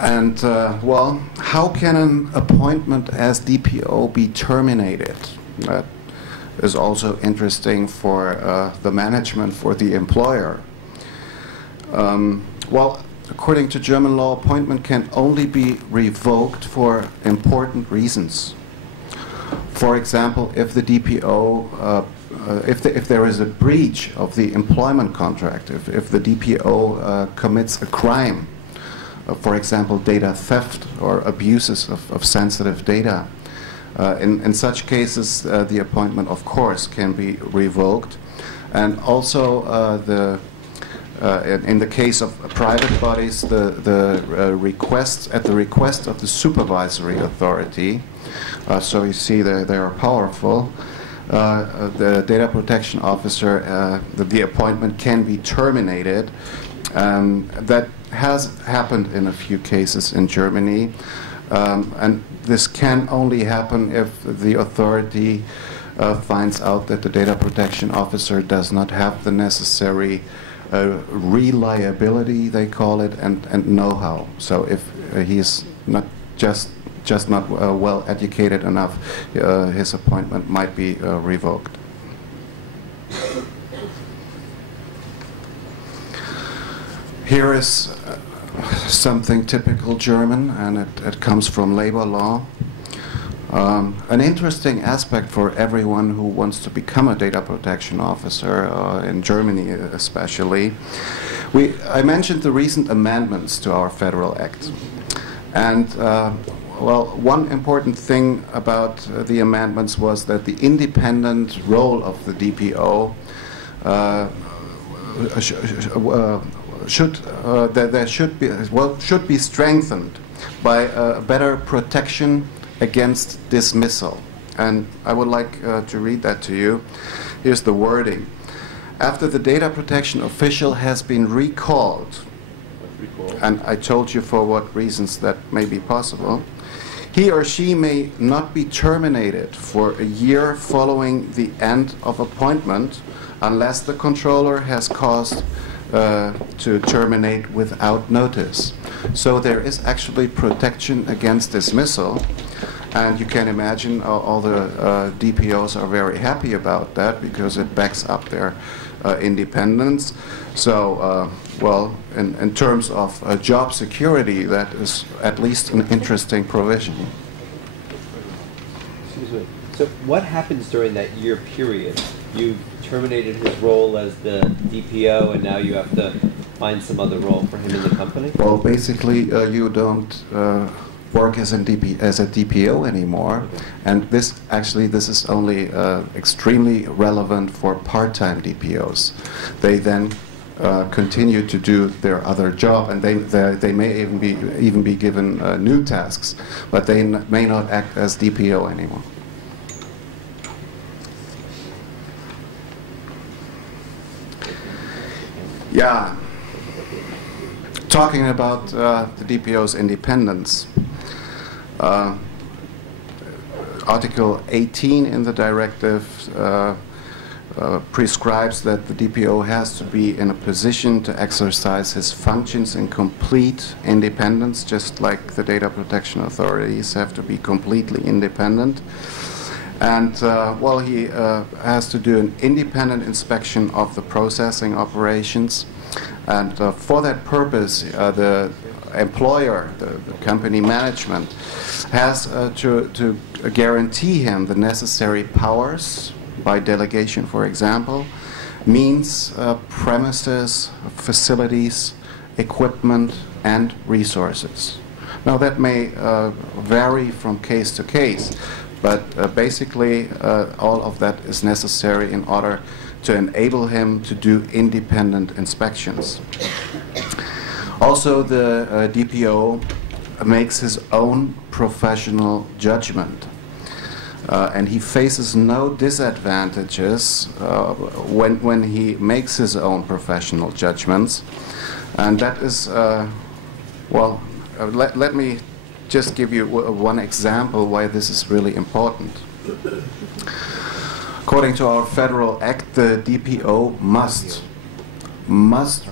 And, well, how can an appointment as DPO be terminated? That is also interesting for the management, for the employer. Well, according to German law, appointment can only be revoked for important reasons. For example, if the DPO, if there is a breach of the employment contract, if the DPO commits a crime, for example, data theft or abuses of sensitive data, in such cases, the appointment, of course, can be revoked. And also, in the case of private bodies, the request, at the request of the supervisory authority, so you see they are powerful, the data protection officer, the appointment can be terminated. That has happened in a few cases in Germany, and this can only happen if the authority finds out that the data protection officer does not have the necessary reliability, they call it, and know-how. So if he's not just not well educated enough, his appointment might be revoked. Here is something typical German, and it comes from labor law. An interesting aspect for everyone who wants to become a data protection officer, in Germany especially. I mentioned the recent amendments to our Federal Act. And, well, one important thing about the amendments was that the independent role of the DPO should be strengthened by better protection against dismissal. And I would like to read that to you. Here's the wording. After the data protection official has been recalled, and I told you for what reasons that may be possible, he or she may not be terminated for a year following the end of appointment unless the controller has caused to terminate without notice. So there is actually protection against dismissal, and you can imagine all the DPOs are very happy about that because it backs up their independence. So, well, in terms of job security, that is at least an interesting provision. Excuse me. So what happens during that year period? You terminated his role as the DPO, and now you have to find some other role for him in the company? Well, basically, you don't work as a DPO anymore, and this is only extremely relevant for part-time DPOs. They then continue to do their other job, and they may even be given new tasks, but they may not act as DPO anymore. Yeah, talking about the DPO's independence. Article 18 in the directive prescribes that the DPO has to be in a position to exercise his functions in complete independence, just like the data protection authorities have to be completely independent. And, well, he has to do an independent inspection of the processing operations. And for that purpose, the employer, the company management, has to guarantee him the necessary powers by delegation, for example, means, premises, facilities, equipment, and resources. Now, that may vary from case to case, but basically all of that is necessary in order to enable him to do independent inspections. Also, the DPO makes his own professional judgment, and he faces no disadvantages when he makes his own professional judgments. And that is, well, let me just give you one example why this is really important. According to our Federal Act, the DPO must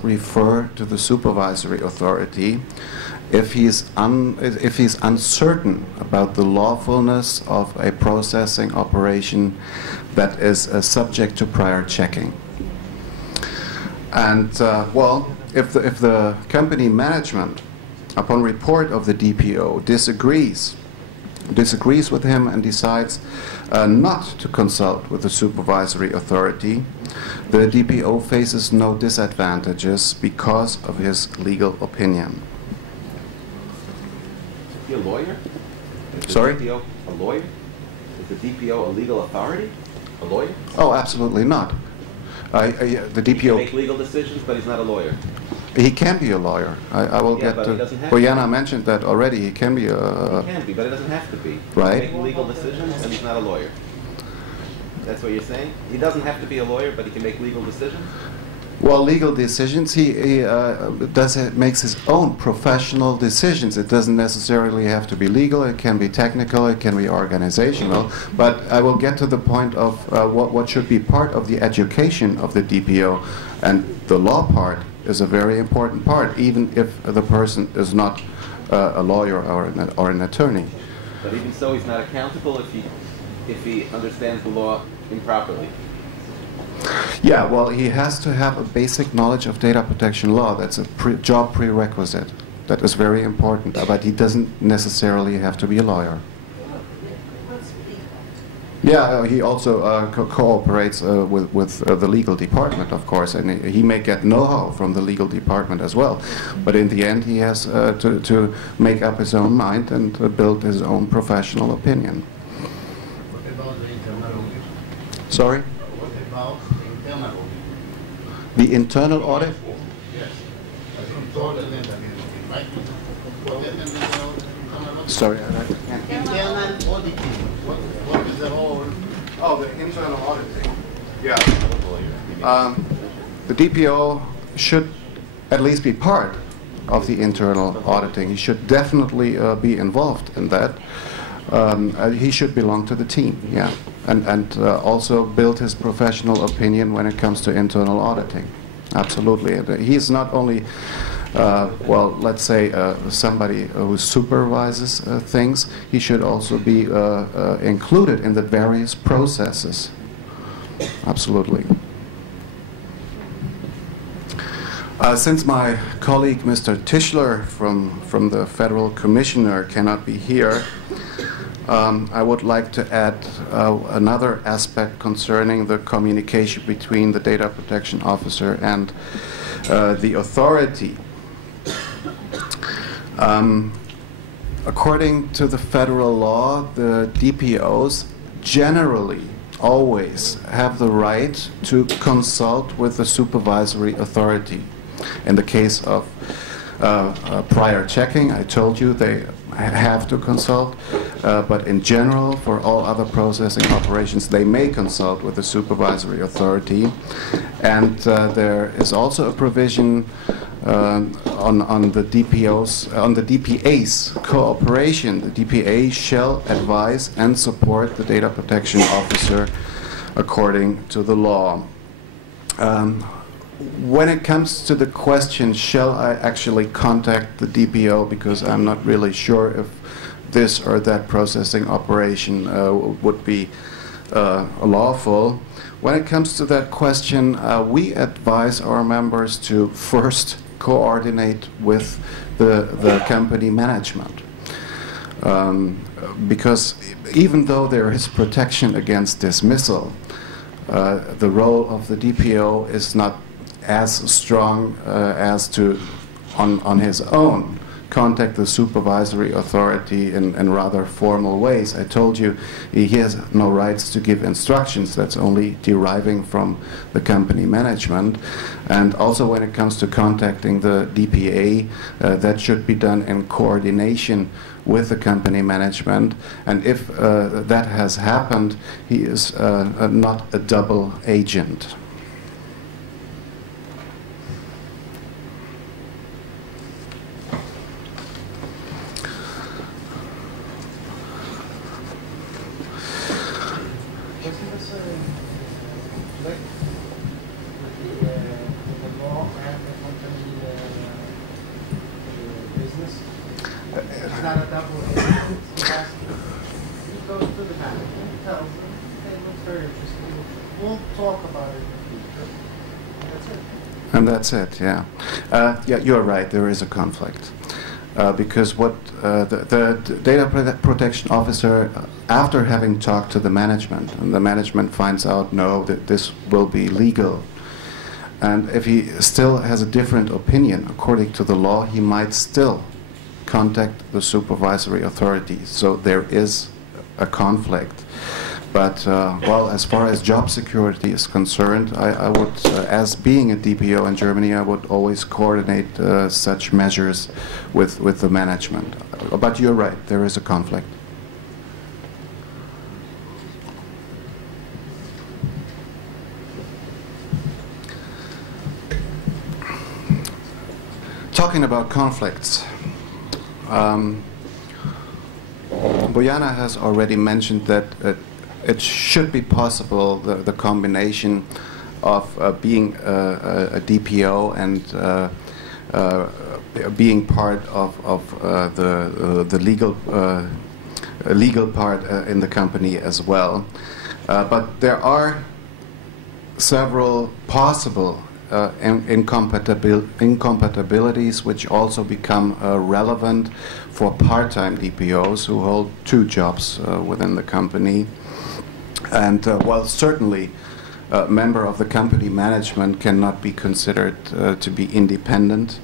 refer to the supervisory authority if he's uncertain about the lawfulness of a processing operation that is subject to prior checking. And well, if the company management, upon report of the DPO, disagrees with him and decides not to consult with the supervisory authority, the DPO faces no disadvantages because of his legal opinion. Is he a lawyer? Is the Sorry? DPO a lawyer? Is the DPO a legal authority? A lawyer? Oh, absolutely not. The He can DPO, make legal decisions, but he's not a lawyer. he can be a lawyer. I will Yeah, get but to. he doesn't have Bojana to. mentioned that already. He can be He a. can be, but it doesn't have to be. Right. He can make legal decisions, and he's not a lawyer. That's what you're saying? He doesn't have to be a lawyer, but he can make legal decisions? Well, legal decisions, he makes his own professional decisions. It doesn't necessarily have to be legal. It can be technical. It can be organizational. But I will get to the point of what should be part of the education of the DPO, and the law part is a very important part, even if the person is not a lawyer or an attorney. But even so, he's not accountable if he understands the law improperly. Yeah, well, he has to have a basic knowledge of data protection law. That's a job prerequisite. That is very important. But he doesn't necessarily have to be a lawyer. Yeah, he also cooperates with the legal department, of course, and he may get know-how from the legal department as well. But in the end, he has to make up his own mind and build his own professional opinion. What about the internal audit? Sorry? What about the internal audit? The internal audit? Yes. As control element again, right? What is the internal audit? Sorry, I can't. Internal auditing. What is the role? Oh, the internal auditing. Yeah. The DPO should at least be part of the internal auditing. He should definitely be involved in that. He should belong to the team, yeah, and also build his professional opinion when it comes to internal auditing. Absolutely. And he is not only, well, let's say somebody who supervises things. He should also be included in the various processes. Absolutely. Since my colleague Mr. Tischler from the Federal Commissioner cannot be here, I would like to add another aspect concerning the communication between the data protection officer and the authority. According to the federal law, the DPOs generally always have the right to consult with the supervisory authority. In the case of prior checking, I told you they have to consult, but in general, for all other processing operations, they may consult with the supervisory authority. And there is also a provision on the DPA's cooperation. The DPA shall advise and support the data protection officer according to the law. When it comes to the question, shall I actually contact the DPO, because I'm not really sure if this or that processing operation would be lawful. When it comes to that question, we advise our members to first coordinate with the company management. Because even though there is protection against dismissal, the role of the DPO is not as strong as to, on his own, contact the supervisory authority in rather formal ways. I told you he has no rights to give instructions. That's only deriving from the company management. And also when it comes to contacting the DPA, that should be done in coordination with the company management. And if that has happened, he is not a double agent. And that's it, yeah. Yeah, you're right, there is a conflict. Because what the data protection officer, after having talked to the management, and the management finds out, no, that this will be legal. And if he still has a different opinion, according to the law, he might still contact the supervisory authority. So there is a conflict. But, well, as far as job security is concerned, I would, as being a DPO in Germany, I would always coordinate such measures with the management. But you're right, there is a conflict. Talking about conflicts, Bojana has already mentioned that it should be possible, the combination of being a DPO and being part of the legal part in the company as well. But there are several possible incompatibilities which also become relevant for part-time DPOs who hold 2 jobs within the company. And while certainly a member of the company management cannot be considered to be independent.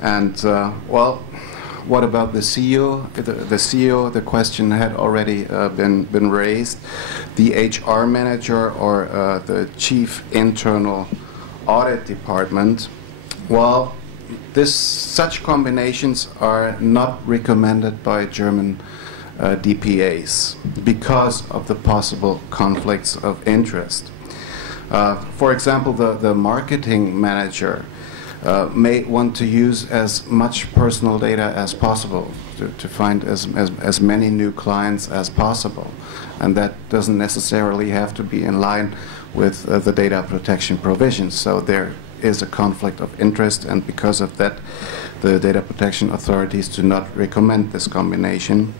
And well, what about the CEO? The CEO, the question had already been raised. The HR manager or the chief internal audit department. Well, such combinations are not recommended by German DPAs because of the possible conflicts of interest. For example, the marketing manager may want to use as much personal data as possible to find as many new clients as possible. And that doesn't necessarily have to be in line with the data protection provisions. So there is a conflict of interest, and because of that, the data protection authorities do not recommend this combination.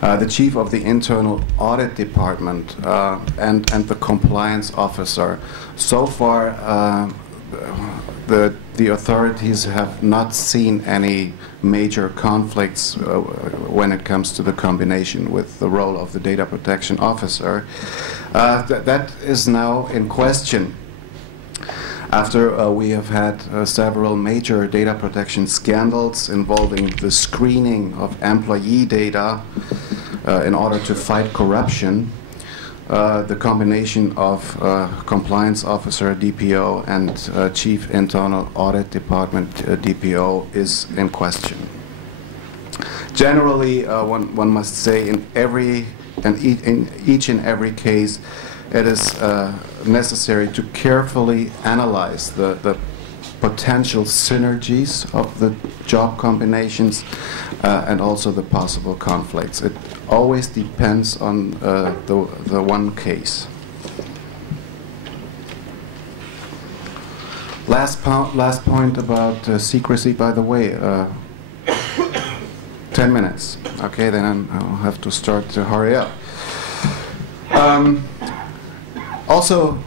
The chief of the internal audit department and the compliance officer. So far, the authorities have not seen any major conflicts when it comes to the combination with the role of the data protection officer. That is now in question after we have had several major data protection scandals involving the screening of employee data in order to fight corruption. The combination of compliance officer DPO and chief internal audit department DPO is in question. Generally, one must say in each and every case, it is necessary to carefully analyze the potential synergies of the job combinations and also the possible conflicts. It always depends on the one case. Last point about secrecy, by the way. 10 minutes. Okay, then I'll have to start to hurry up. Also,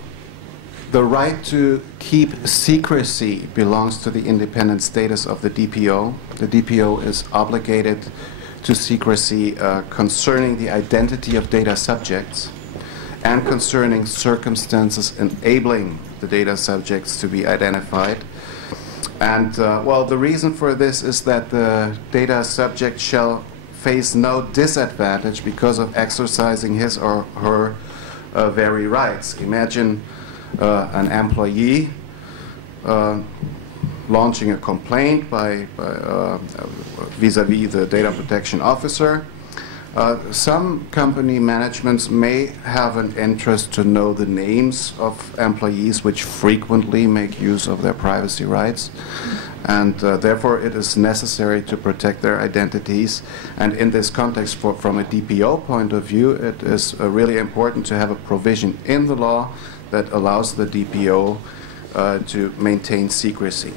the right to keep secrecy belongs to the independent status of the DPO. The DPO is obligated to secrecy concerning the identity of data subjects and concerning circumstances enabling the data subjects to be identified. And, well, the reason for this is that the data subject shall face no disadvantage because of exercising his or her very rights. Imagine an employee launching a complaint vis-à-vis the data protection officer. Some company managements may have an interest to know the names of employees which frequently make use of their privacy rights, and therefore it is necessary to protect their identities. And in this context, from a DPO point of view, it is really important to have a provision in the law that allows the DPO to maintain secrecy.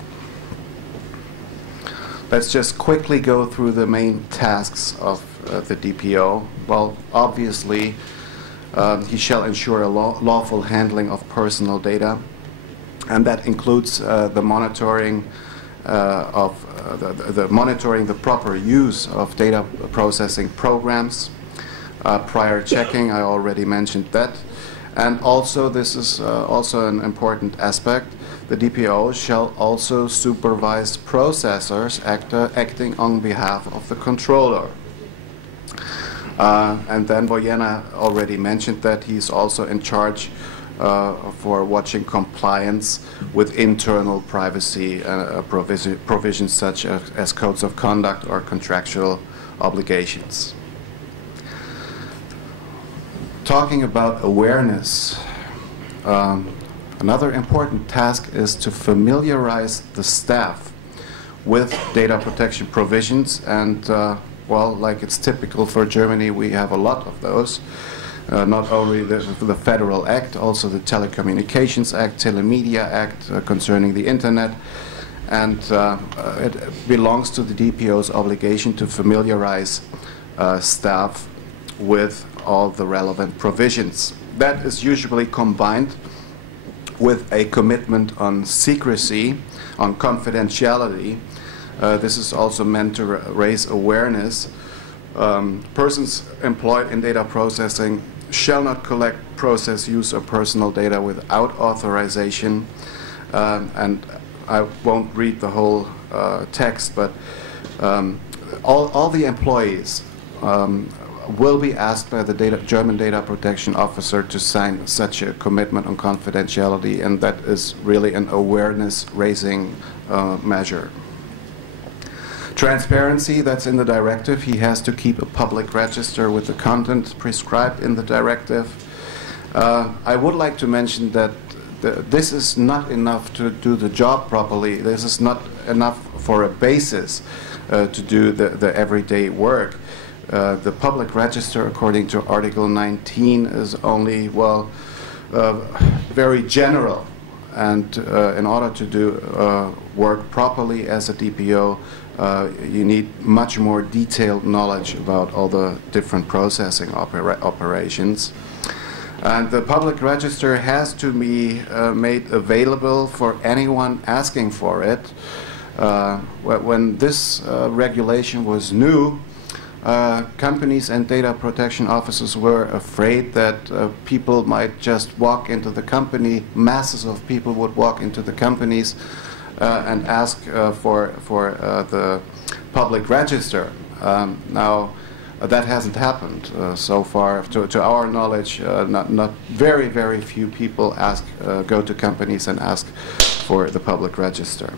Let's just quickly go through the main tasks of the DPO. Well, obviously, he shall ensure a lawful handling of personal data. and that includes the monitoring monitoring the proper use of data processing programs, prior checking. I already mentioned that, and also this is also an important aspect. The DPO shall also supervise processors acting on behalf of the controller. And then Bojana already mentioned that he's also in charge for watching compliance with internal privacy provisions such as codes of conduct or contractual obligations. Talking about awareness, another important task is to familiarize the staff with data protection provisions, and well, like it's typical for Germany, we have a lot of those. Not only the Federal Act, also the Telecommunications Act, Telemedia Act concerning the Internet, and it belongs to the DPO's obligation to familiarize staff with all the relevant provisions. That is usually combined with a commitment on secrecy, on confidentiality. This is also meant to raise awareness. Persons employed in data processing shall not collect, process, use, or personal data without authorization. And I won't read the whole text, but all the employees will be asked by the German data protection officer to sign such a commitment on confidentiality, and that is really an awareness-raising measure. Transparency, that's in the directive. He has to keep a public register with the content prescribed in the directive. I would like to mention that this is not enough to do the job properly. This is not enough for a basis to do the everyday work. The public register, according to Article 19, is only, well, very general. And in order to do work properly as a DPO, you need much more detailed knowledge about all the different processing operations. And the public register has to be made available for anyone asking for it. When this regulation was new, companies and data protection officers were afraid that people might just walk into the company, masses of people would walk into the companies and ask for the public register. Now, that hasn't happened so far. To our knowledge, not very few people go to companies and ask for the public register.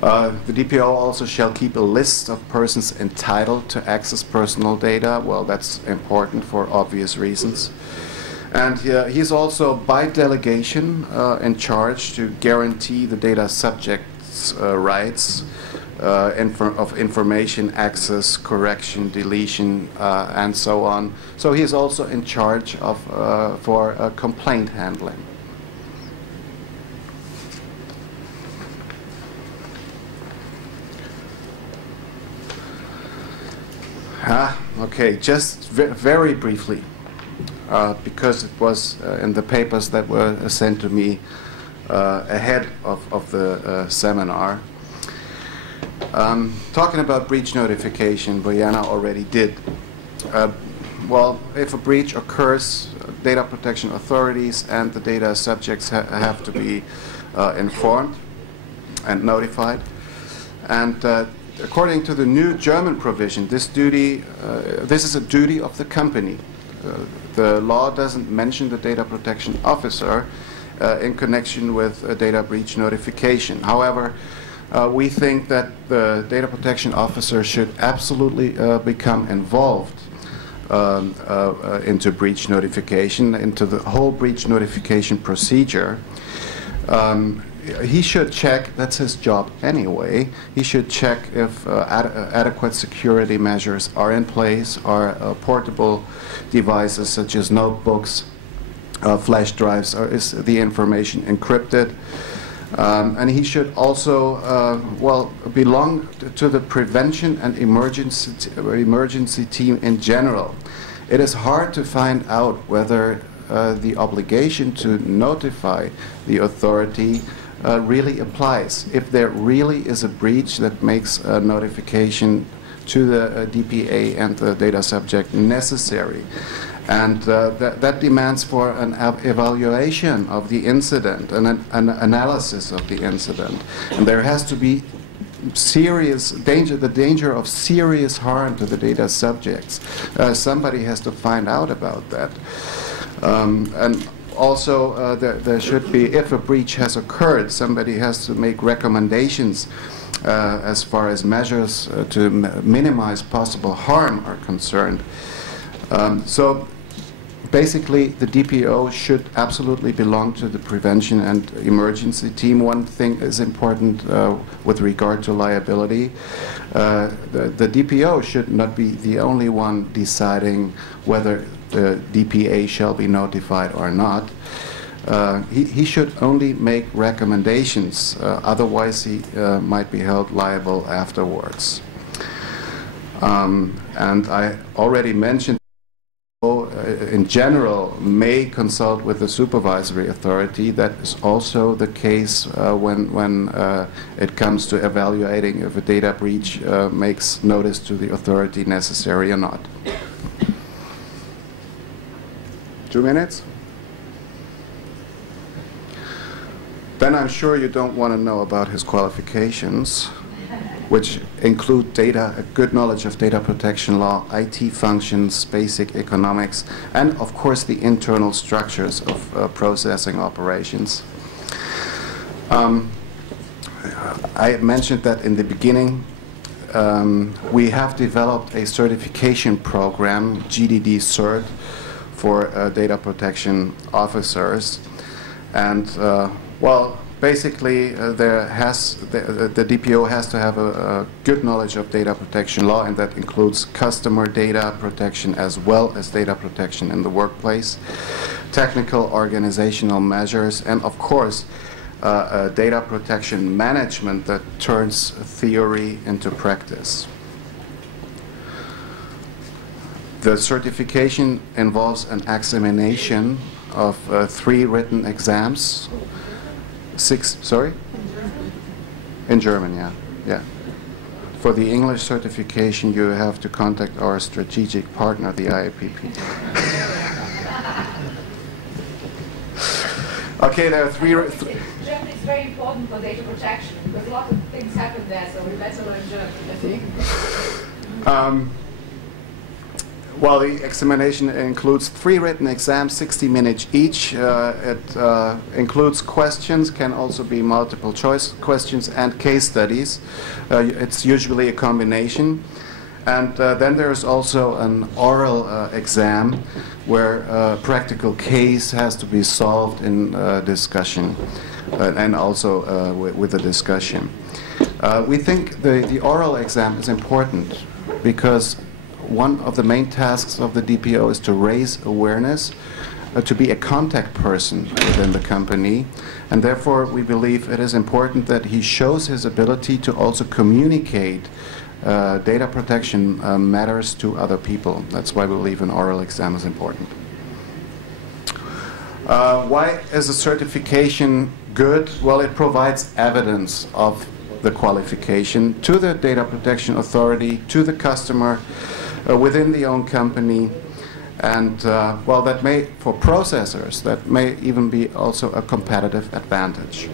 The DPO also shall keep a list of persons entitled to access personal data. Well, that's important for obvious reasons. And he's also, by delegation, in charge to guarantee the data subject's rights of information access, correction, deletion, and so on. So he's also in charge of for complaint handling. Okay, just very briefly, because it was in the papers that were sent to me ahead of the seminar. Talking about breach notification, Bojana already did. Well, if a breach occurs, data protection authorities and the data subjects have to be informed and notified. And according to the new German provision, this is a duty of the company. The law doesn't mention the data protection officer in connection with a data breach notification. However, we think that the data protection officer should absolutely become involved into breach notification, into the whole breach notification procedure. He should check, that's his job anyway, he should check if adequate security measures are in place, or portable devices such as notebooks, flash drives, or is the information encrypted. And he should also, well, belong to the prevention and emergency team in general. It is hard to find out whether the obligation to notify the authority really applies. If there really is a breach that makes a notification to the DPA and the data subject necessary. And that demands for an evaluation of the incident and an analysis of the incident. And there has to be serious danger, the danger of serious harm to the data subjects. Somebody has to find out about that. And also, there should be, if a breach has occurred, somebody has to make recommendations as far as measures to minimize possible harm are concerned. So basically, the DPO should absolutely belong to the prevention and emergency team. One thing is important with regard to liability. The DPO should not be the only one deciding whether the DPA shall be notified or not. He should only make recommendations, otherwise he might be held liable afterwards. And I already mentioned in general may consult with the supervisory authority. That is also the case when it comes to evaluating if a data breach makes notice to the authority necessary or not. 2 minutes? Then I'm sure you don't want to know about his qualifications, which include data, a good knowledge of data protection law, IT functions, basic economics, and of course the internal structures of processing operations. I mentioned that in the beginning. We have developed a certification program, GDD Cert, for data protection officers. And well, basically, the DPO has to have a good knowledge of data protection law, and that includes customer data protection as well as data protection in the workplace, technical organizational measures, and of course, data protection management that turns theory into practice. The certification involves an examination of 3 written exams. 6, sorry? In German, yeah. Yeah. For the English certification, you have to contact our strategic partner, the IAPP. Okay, there are 3. German is very important for data protection because a lot of things happen there, so we better learn German, I think. Well, the examination includes 3 written exams, 60 minutes each. It includes questions, can also be multiple choice questions, and case studies. It's usually a combination. And then there's also an oral exam where a practical case has to be solved in discussion and also with a discussion. We think the oral exam is important because one of the main tasks of the DPO is to raise awareness, to be a contact person within the company, and therefore we believe it is important that he shows his ability to also communicate data protection matters to other people. That's why we believe an oral exam is important. Why is a certification good? Well, it provides evidence of the qualification to the data protection authority, to the customer, within the own company, and well, that may, for processors, that may even be also a competitive advantage.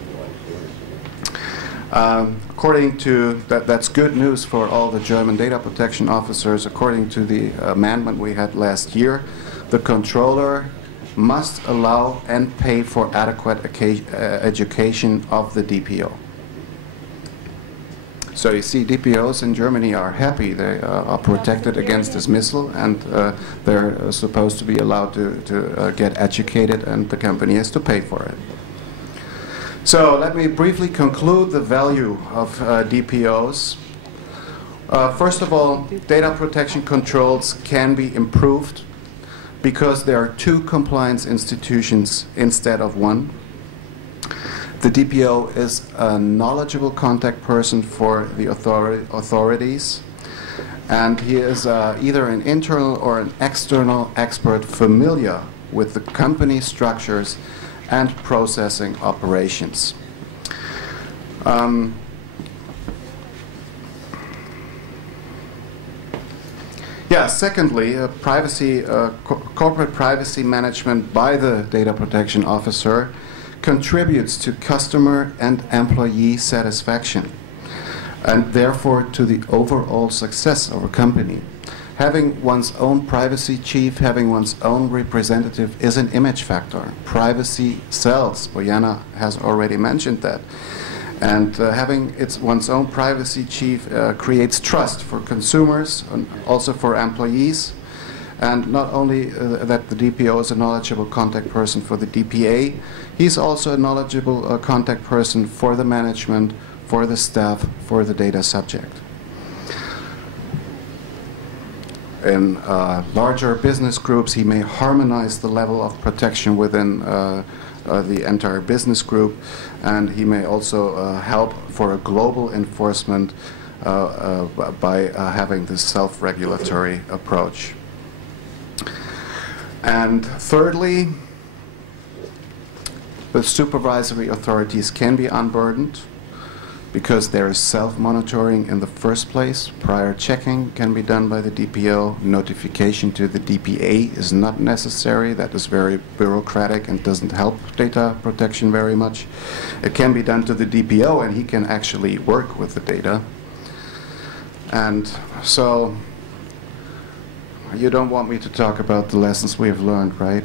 According to, that's good news for all the German data protection officers. According to the amendment we had last year, the controller must allow and pay for adequate education of the DPO. So you see, DPOs in Germany are happy. They are protected against dismissal, and they're supposed to be allowed to get educated, and the company has to pay for it. So let me briefly conclude the value of DPOs. First of all, data protection controls can be improved because there are 2 compliance institutions instead of 1. The DPO is a knowledgeable contact person for the authorities, and he is either an internal or an external expert familiar with the company structures and processing operations. Secondly, corporate privacy management by the data protection officer contributes to customer and employee satisfaction, and therefore to the overall success of a company. Having one's own privacy chief, having one's own representative is an image factor. Privacy sells. Bojana has already mentioned that. And having one's own privacy chief creates trust for consumers and also for employees. And not only that the DPO is a knowledgeable contact person for the DPA, he's also a knowledgeable contact person for the management, for the staff, for the data subject. In larger business groups, he may harmonize the level of protection within the entire business group, and he may also help for a global enforcement by having this self-regulatory approach. And thirdly, the supervisory authorities can be unburdened because there is self-monitoring in the first place. Prior checking can be done by the DPO. Notification to the DPA is not necessary. That is very bureaucratic and doesn't help data protection very much. It can be done to the DPO, and he can actually work with the data. And so, you don't want me to talk about the lessons we have learned, right?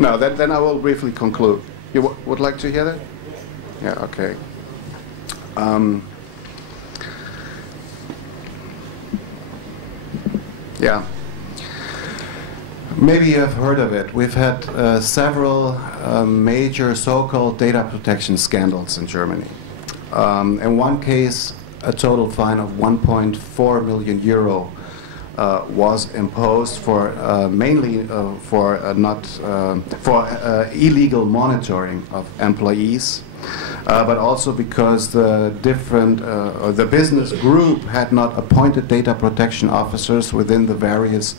No, then I will briefly conclude. You would like to hear that? Yeah, okay. Yeah. Maybe you have heard of it. We've had several major so-called data protection scandals in Germany. In one case, a total fine of 1.4 million euro was imposed for mainly for illegal monitoring of employees, but also because the business group had not appointed data protection officers within the various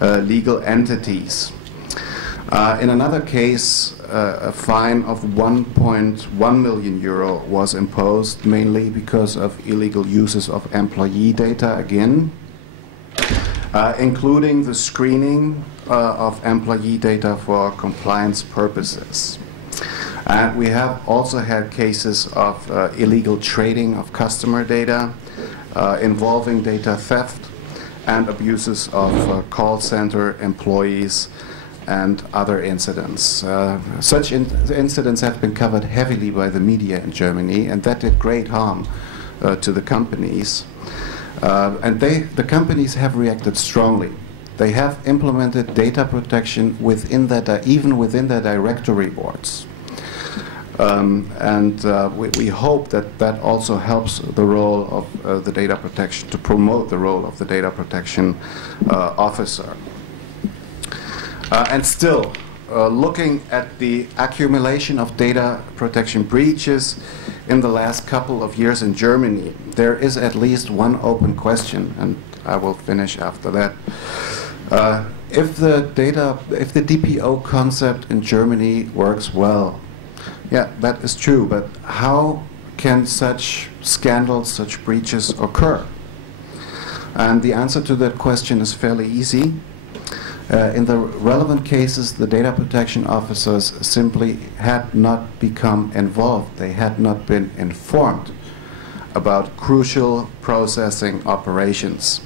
legal entities. In another case, a fine of 1.1 million euro was imposed, mainly because of illegal uses of employee data again, including the screening of employee data for compliance purposes. And we have also had cases of illegal trading of customer data involving data theft and abuses of call center employees and other incidents. Such incidents have been covered heavily by the media in Germany, and that did great harm to the companies. And the companies have reacted strongly. They have implemented data protection within even within their directory boards. We hope that that also helps the role of the data protection, to promote the role of the data protection officer. And still, looking at the accumulation of data protection breaches in the last couple of years in Germany, there is at least one open question, and I will finish after that. If the DPO concept in Germany works well, yeah, that is true, but how can such scandals, such breaches occur? And the answer to that question is fairly easy. In the relevant cases, the data protection officers simply had not become involved. They had not been informed about crucial processing operations.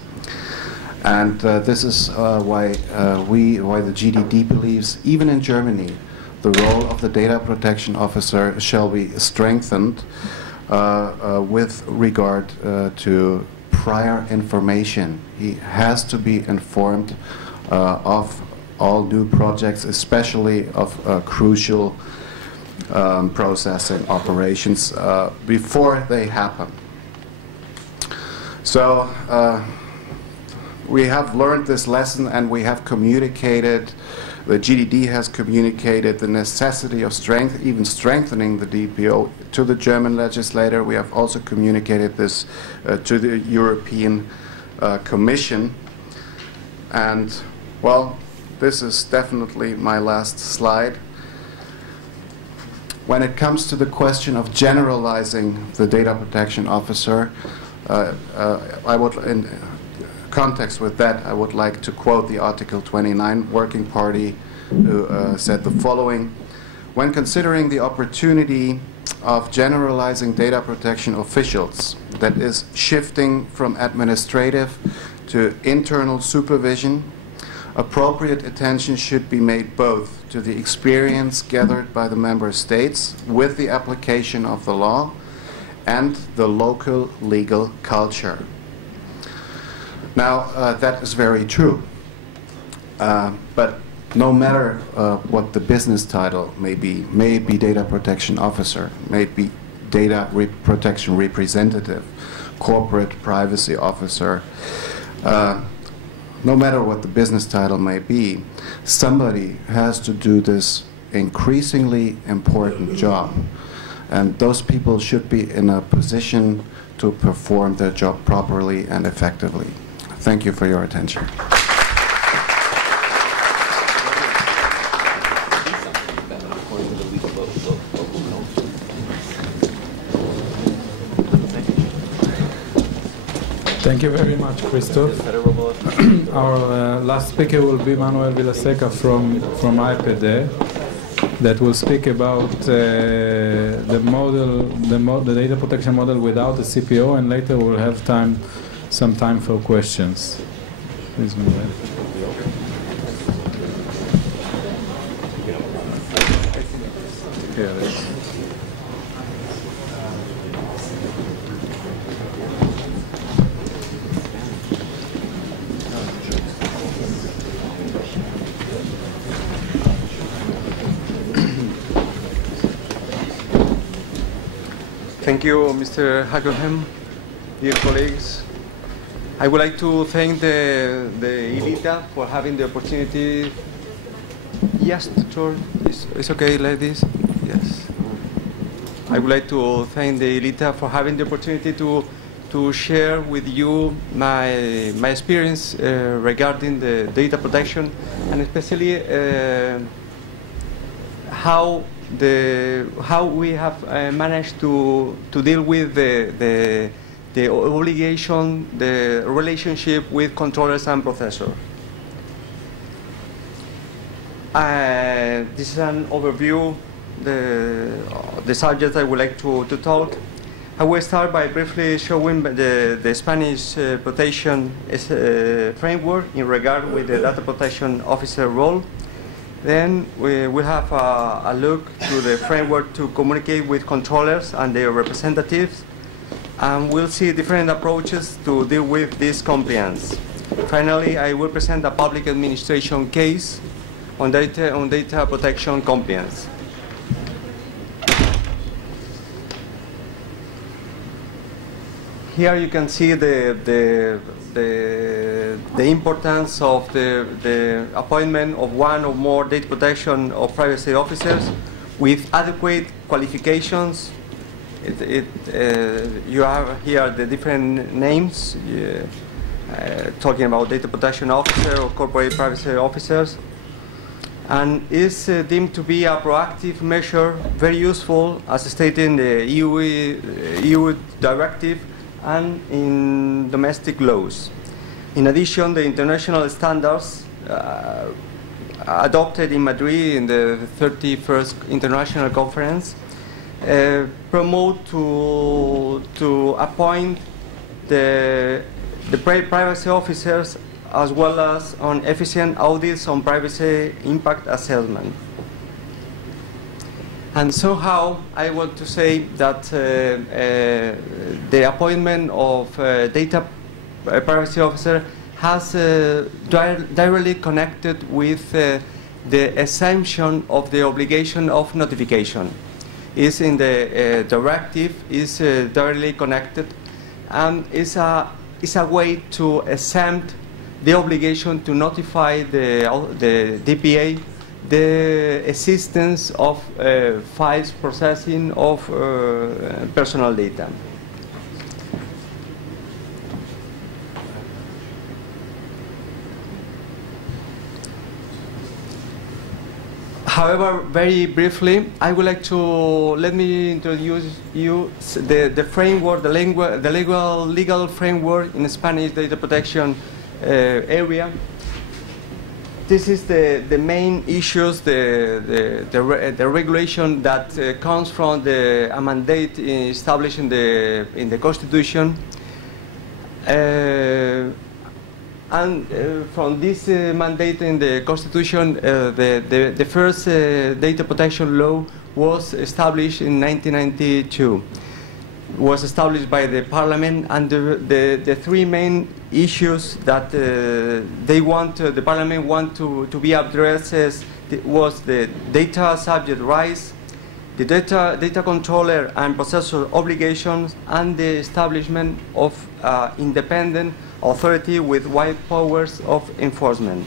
And this is why the GDD believes, even in Germany, the role of the data protection officer shall be strengthened with regard to prior information. He has to be informed of all new projects, especially of crucial processing operations before they happen. So we have learned this lesson, and we have communicated, the GDD has communicated the necessity of even strengthening the DPO to the German legislator. We have also communicated this to the European Commission. And Well, this is definitely my last slide. When it comes to the question of generalizing the data protection officer, I would, in context with that, I would like to quote the Article 29 Working Party, who said the following: when considering the opportunity of generalizing data protection officials, that is, shifting from administrative to internal supervision, appropriate attention should be made both to the experience gathered by the member states with the application of the law and the local legal culture. Now, that is very true. But no matter what the business title may be data protection officer, may it be data protection representative, corporate privacy officer, no matter what the business title may be, somebody has to do this increasingly important job. And those people should be in a position to perform their job properly and effectively. Thank you for your attention. Thank you very much, Christoph. Our last speaker will be Manuel Villaseca from IPD, that will speak about the data protection model without the CPO, and later we'll have some time for questions. Please, Manuel. Here it is. Thank you, Mr. Hackenham, dear colleagues. I would like to thank the ILITA for having the opportunity. Yes, George, it's okay like this? Yes. I would like to thank the ILITA for having the opportunity to share with you my experience regarding the data protection, and especially how we have managed to deal with the obligation, the relationship with controllers and processors. This is an overview, the subject I would like to talk. I will start by briefly showing the Spanish protection framework in regard with the data protection officer role. Then we will have a look to the framework to communicate with controllers and their representatives, and we'll see different approaches to deal with this compliance. Finally, I will present a public administration case on data protection compliance. Here you can see the importance of the appointment of one or more data protection or privacy officers with adequate qualifications. You have here the different names, talking about data protection officer or corporate privacy officers, and is deemed to be a proactive measure, very useful, as stated in the EU directive and in domestic laws. In addition, the international standards adopted in Madrid in the 31st International Conference promote to appoint the privacy officers, as well as on efficient audits on privacy impact assessment. And somehow I want to say that the appointment of data privacy officer has directly connected with the exemption of the obligation of notification. Is in the directive, is directly connected, and is a way to exempt the obligation to notify the DPA the existence of files processing of personal data. However, very briefly, I would like to let me introduce you the framework, the legal framework in Spanish data protection area. This is the main issues, the regulation that comes from a mandate established in the Constitution. And from this mandate in the Constitution, the first data protection law was established in 1992. Was established by the Parliament, and the three main issues that the Parliament want to be addressed was the data subject rights, the data controller and processor obligations, and the establishment of independent authority with wide powers of enforcement.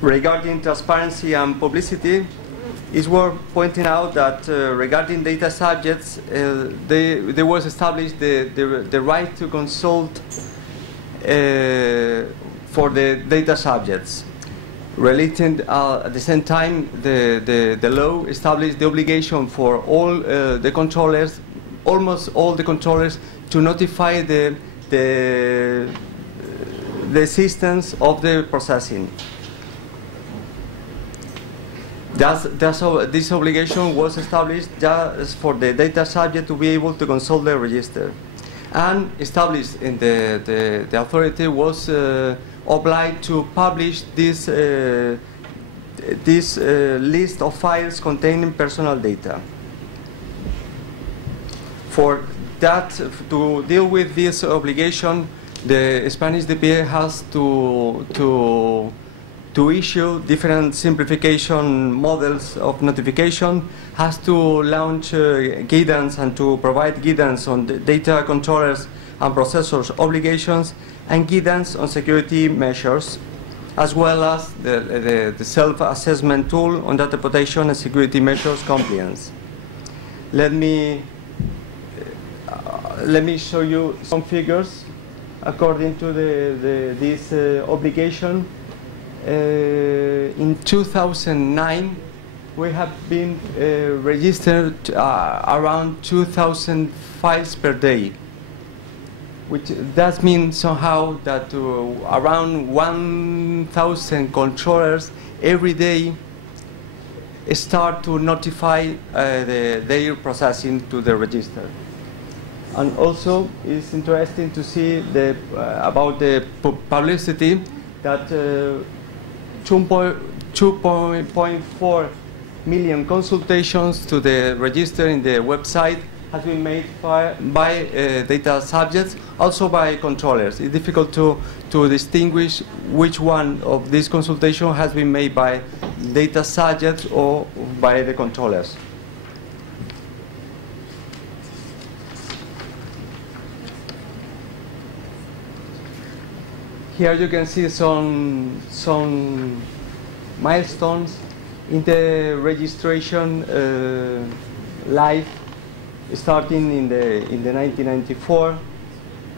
Regarding transparency and publicity, it's worth pointing out that regarding data subjects, there was established the right to consult for the data subjects. Relating at the same time, the law established the obligation for all the controllers, almost all the controllers, to notify the existence of the processing. This obligation was established just for the data subject to be able to consult the register, and established in the authority was obliged to publish this list of files containing personal data. For that, to deal with this obligation, the Spanish DPA has to issue different simplification models of notification, has to launch guidance and to provide guidance on the data controllers and processors obligations, and guidance on security measures, as well as the self-assessment tool on data protection and security measures compliance. Let me show you some figures according to this obligation. In 2009, we have been registered around 2,000 files per day, which does mean somehow that around 1,000 controllers every day start to notify their processing to the register. And also, it's interesting to see about the publicity that 2.4 million consultations to the register in the website has been made by data subjects, also by controllers. It's difficult to distinguish which one of these consultations has been made by data subjects or by the controllers. Here you can see some milestones in the registration life, starting in the 1994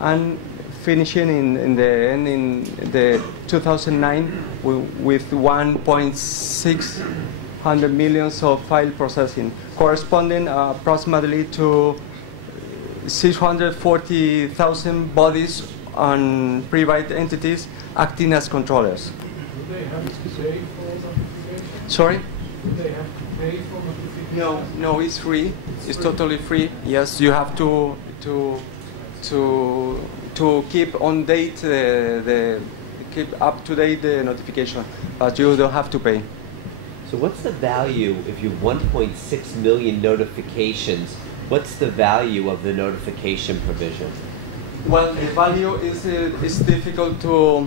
and finishing in the 2009 with 1.6 million of file processing, corresponding approximately to 640,000 bodies and private entities acting as controllers. Do they have to pay for notification? Sorry? Do they have to pay for notification? No, it's free. It's totally free. Yes, you have to keep on date keep up to date the notification, but you don't have to pay. So what's the value if you have 1.6 million notifications? What's the value of the notification provision? Well, the value is difficult to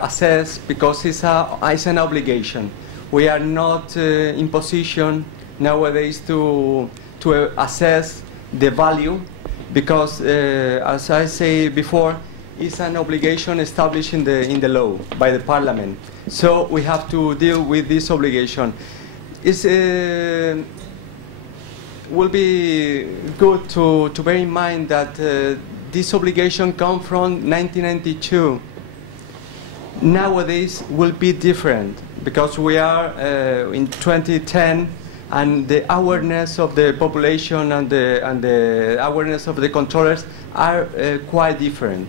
assess because it's an obligation. We are not in position nowadays to assess the value because, as I say before, it's an obligation established in the law by the Parliament. So we have to deal with this obligation. It's will be good to bear in mind that this obligation comes from 1992, nowadays will be different because we are in 2010, and the awareness of the population and the awareness of the controllers are quite different.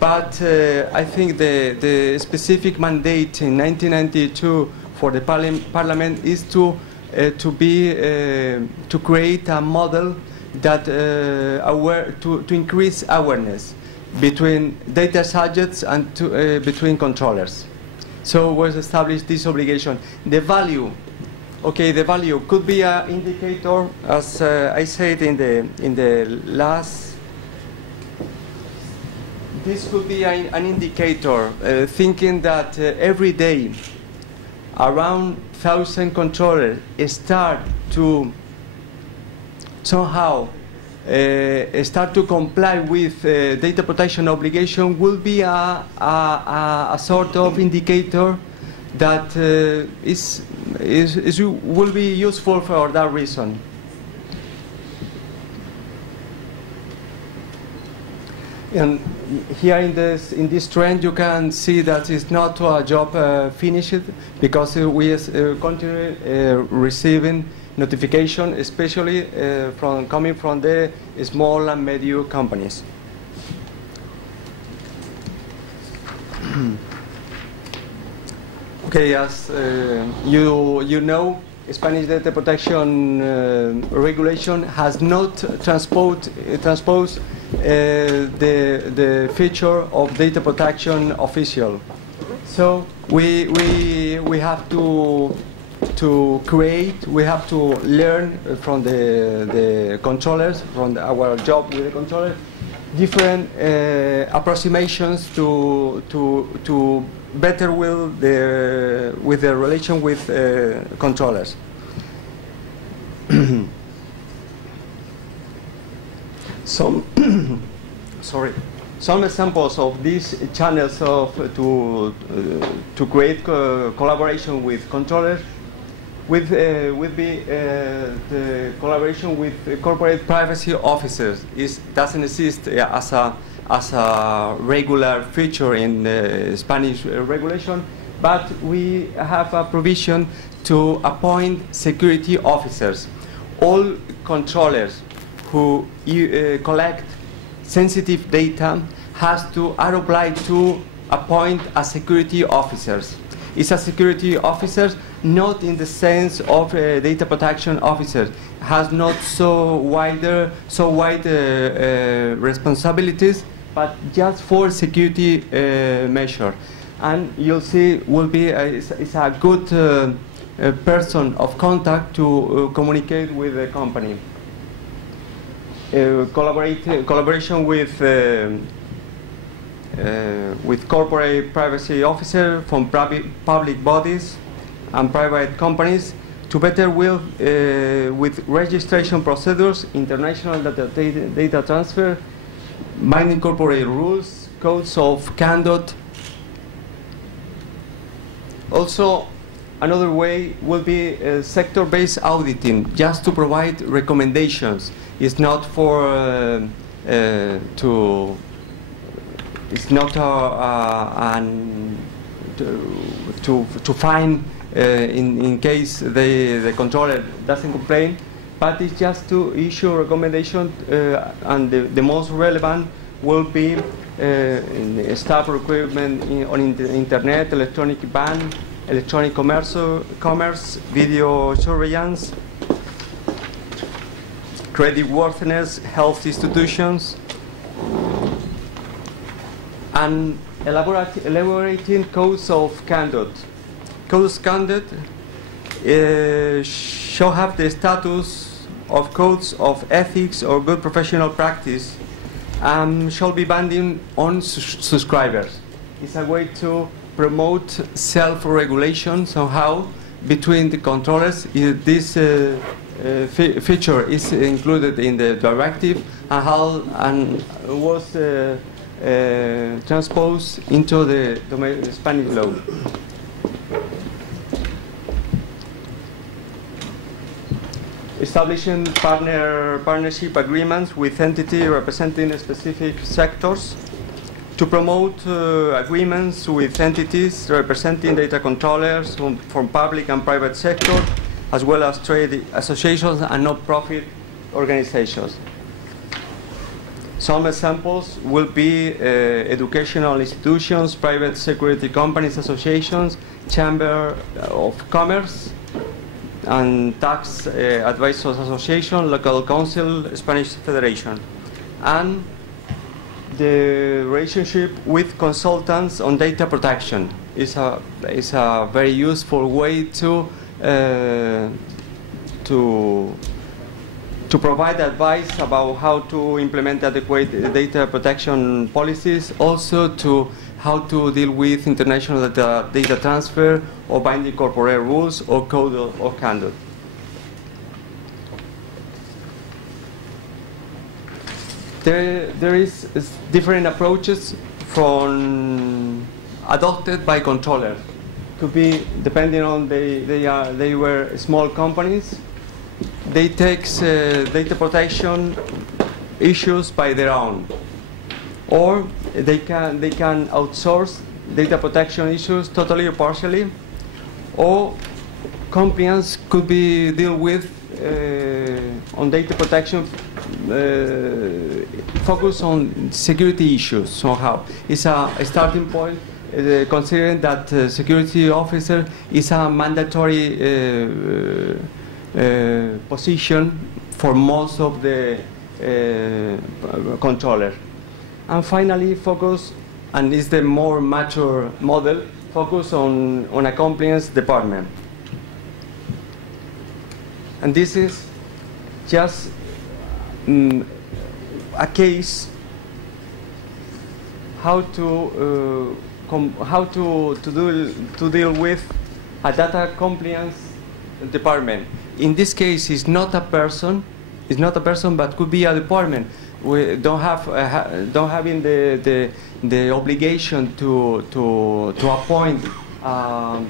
But I think the specific mandate in 1992 for the Parliament is to create a model that to increase awareness between data subjects and between controllers. So was established this obligation. The value, okay, the value could be an indicator, as I said in the last. This could be an indicator, thinking that every day around 1,000 controllers start to somehow start to comply with data protection obligation will be a sort of indicator that will be useful for that reason. And here in this trend, you can see that it's not a job finished, because we continue receiving notification, especially coming from the small and medium companies. Okay, as you know, Spanish data protection regulation has not transposed the feature of data protection official. So we have to create, we have to learn from the controllers, from our job with the controllers, different approximations to better with the relation with controllers. Some examples of these channels to create collaboration with controllers would be the collaboration with corporate privacy officers. It doesn't exist as a regular feature in Spanish regulation, but we have a provision to appoint security officers. All controllers who collect sensitive data are obliged to appoint a security officers. It's a security officer, not in the sense of data protection officer. Has not so wide responsibilities, but just for security measure. And you'll see will be it's a good person of contact to communicate with the company. Collaboration with corporate privacy officer from public bodies and private companies to better with registration procedures, international data transfer, binding corporate rules, codes of conduct. Also, another way will be sector-based auditing, just to provide recommendations. It's not for it's not to find in case the controller doesn't complain, but it's just to issue a recommendation, and the most relevant will be staff recruitment on the internet, electronic ban, electronic commerce, video surveillance, creditworthiness, health institutions, and elaborating codes of conduct. Codes of conduct shall have the status of codes of ethics or good professional practice, and shall be binding on subscribers. It's a way to promote self-regulation somehow between the controllers. This feature is included in the directive and was transposed into the Spanish law. Establishing partnership agreements with entities representing specific sectors. to promote agreements with entities representing data controllers from public and private sector, as well as trade associations and non-profit organizations. Some examples will be educational institutions, private security companies, associations, chamber of commerce, and tax advisors association, local council, Spanish Federation, and the relationship with consultants on data protection is a very useful way to provide advice about how to implement adequate data protection policies, also to how to deal with international data transfer or binding corporate rules or code of conduct. There is different approaches from adopted by controllers. Could be depending on they were small companies. They take data protection issues by their own, or they can outsource data protection issues totally or partially, or compliance could be deal with on data protection focus on security issues somehow. It's a starting point considering that security officer is a mandatory position for most of the controllers. And finally, focus, and is the more mature model, focus on a compliance department. And this is just a case how to deal with a data compliance department. In this case, it's not a person, but could be a department. We don't having the obligation to appoint a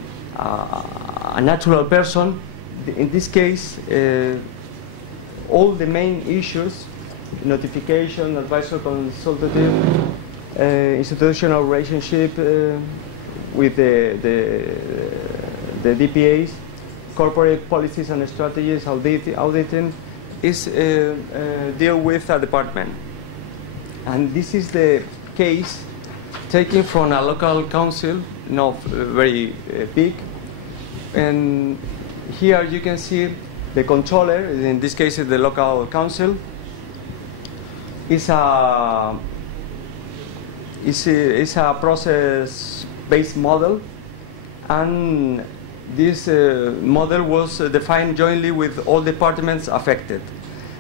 natural person. In this case, all the main issues, notification, advisor, consultative, institutional relationship with the DPAs, corporate policies and strategies, auditing, is deal with a department. And this is the case taken from a local council, not very big. And here you can see the controller, in this case is the local council, is a process-based model, and this model was defined jointly with all departments affected.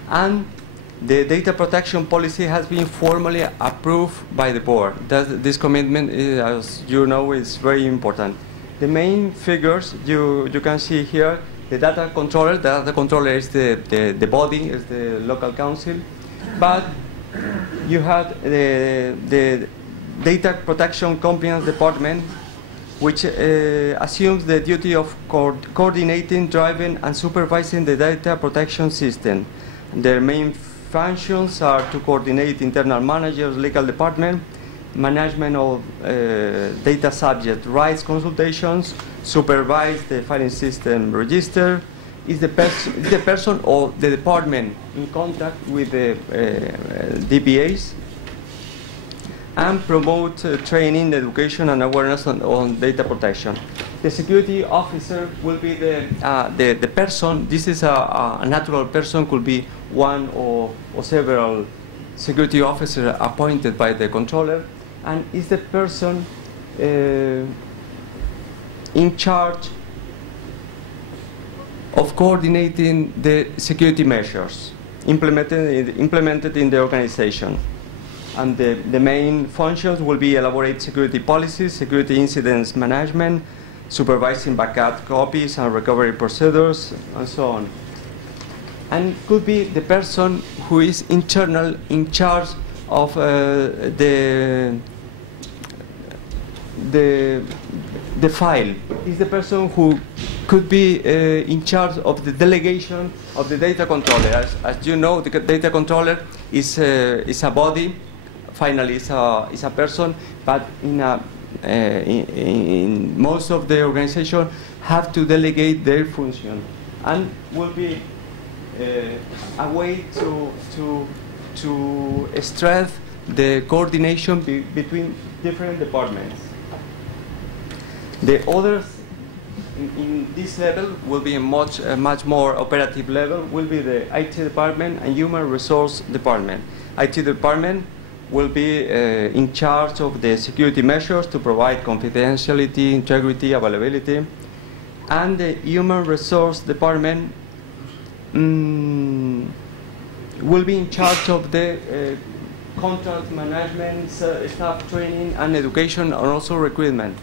And the data protection policy has been formally approved by the board. This commitment, as you know, is very important. The main figures you can see here, the data controller is the body, is the local council, but you had the data protection compliance department, which assumes the duty of coordinating, driving, and supervising the data protection system. Their main functions are to coordinate internal managers, legal department, management of data subject rights consultations, supervise the filing system register, is the person or the department in contact with the DPAs, and promote training, education, and awareness on data protection. The security officer will be the person. This is a natural person, could be one or several security officers appointed by the controller, and is the person in charge of coordinating the security measures implemented in the organization. And the main functions will be elaborate security policies, security incidents management, supervising backup copies and recovery procedures, and so on. And could be the person who is in charge of the file. Is the person who could be in charge of the delegation of the data controller. As you know, the data controller is a body finally is a person, but in most of the organization have to delegate their function, and will be a way to strengthen the coordination between different departments. The others in this level will be a much more operative level, will be the IT department and human resource department. IT department will be in charge of the security measures to provide confidentiality, integrity, availability. And the human resource department will be in charge of the contract management, staff training and education, and also recruitment.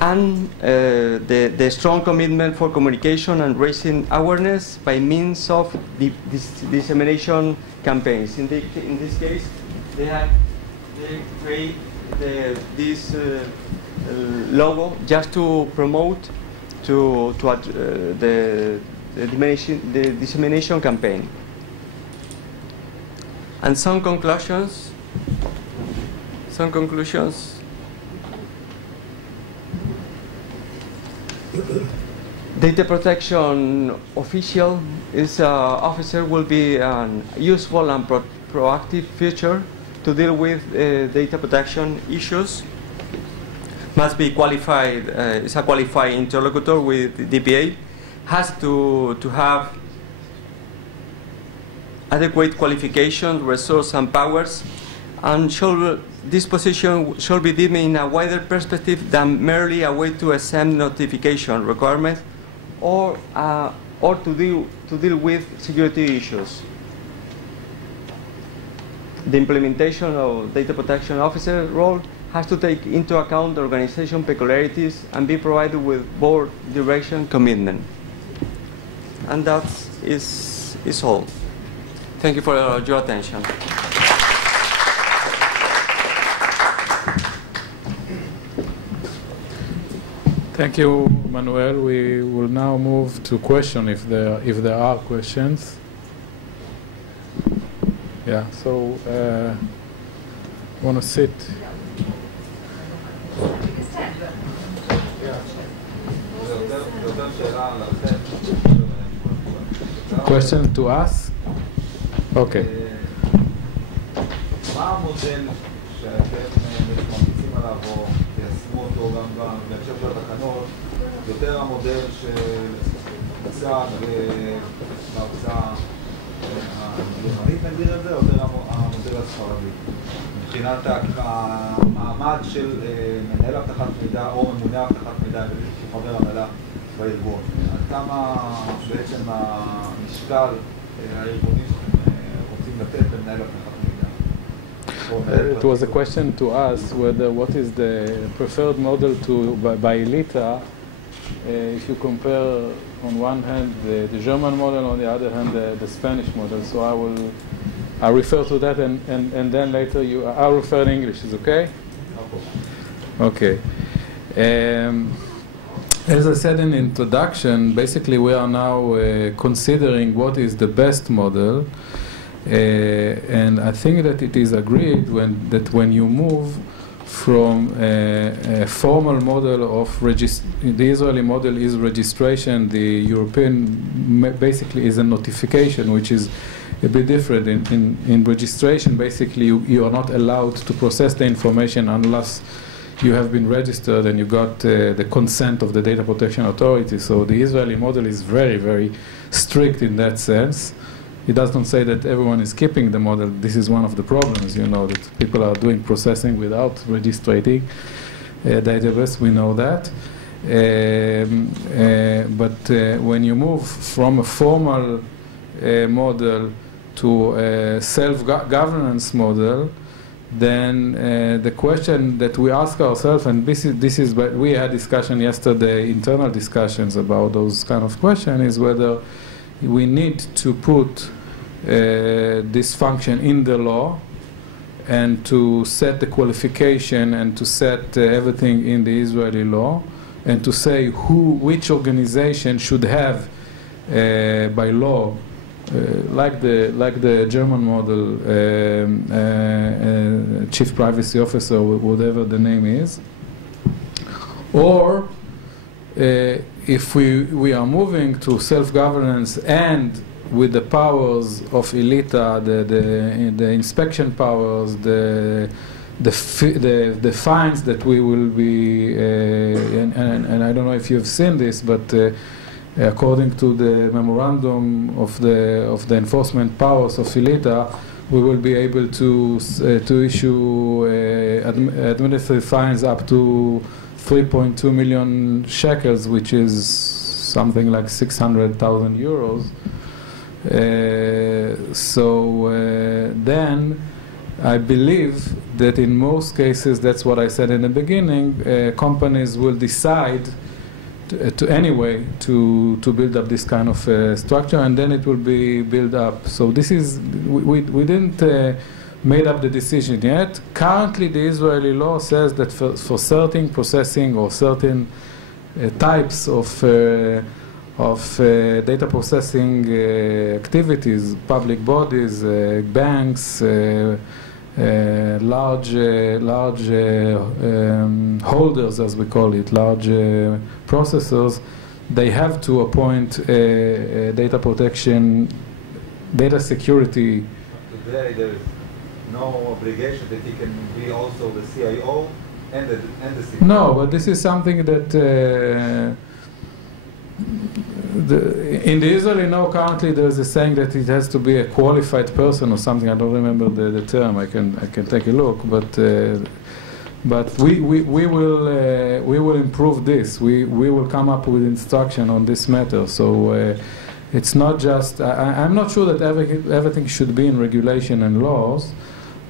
And the strong commitment for communication and raising awareness by means of dissemination campaigns. In this case, they create this logo just to promote the dissemination campaign. And some conclusions. Data protection official officer will be a useful and proactive feature to deal with data protection issues. Must be qualified, is a qualified interlocutor with the DPA, has to have adequate qualifications, resources and powers, and this position should be deemed in a wider perspective than merely a way to exempt notification requirements or to deal with security issues. The implementation of data protection officer role has to take into account organization peculiarities and be provided with board direction commitment. And that is all. Thank you for your attention. Thank you, Manuel. We will now move to questions if there are questions. Yeah. So, want to sit? Question to us? Okay. מה המודל שאתם ממליצים עליו או תיישמו אותו גם בהקשר של התקנות, יותר המודל שהוצג בהרצאה הגרמנית נגדיר את זה, או יותר המודל הספרדי? מבחינת המעמד של מנהל אבטחת מידע או ממונה אבטחת מידע כחבר הנהלה בארגון. עד כמה בעצם המשקל הארגוני רוצים לתת למנהל אבטחת מידע? It was a question to us whether what is the preferred model by ELITA if you compare on one hand the German model, on the other hand the Spanish model. So I'll refer to that and then later I'll refer in English. Is okay? Okay. As I said in the introduction, basically we are now considering what is the best model. And I think that it is agreed that when you move from a formal model of the Israeli model is registration, the European basically is a notification, which is a bit different. In registration, basically you are not allowed to process the information unless you have been registered and you got the consent of the Data Protection Authority. So the Israeli model is very, very strict in that sense. It does not say that everyone is keeping the model. This is one of the problems, that people are doing processing without registering database. We know that. But when you move from a formal model to a self-governance model, then the question that we ask ourselves, and this is we had discussion yesterday, internal discussions about those kind of questions, is whether we need to put this function in the law and to set the qualification and to set everything in the Israeli law and to say which organization should have by law like the German model, chief privacy officer, whatever the name is, or if we are moving to self-governance and with the powers of ELITA, the inspection powers, the fines that we will be, and I don't know if you've seen this, but according to the memorandum of the enforcement powers of ELITA, we will be able to issue administrative fines up to 3.2 million shekels, which is something like 600,000 euros. Then I believe that in most cases, that's what I said in the beginning, companies will decide to build up this kind of structure, and then it will be built up. So this is, we didn't made up the decision yet. Currently, the Israeli law says that for certain processing or certain types of data processing activities, public bodies, banks, large holders, as we call it, large processors, they have to appoint data protection, data security. Today there is no obligation that he can be also the CIO and the CIO. No, but this is something that in the Israeli law currently there is a saying that it has to be a qualified person or something. I don't remember the term. I can take a look, but we will improve this. We will come up with instruction on this matter. So it's not just. I'm not sure that everything should be in regulation and laws,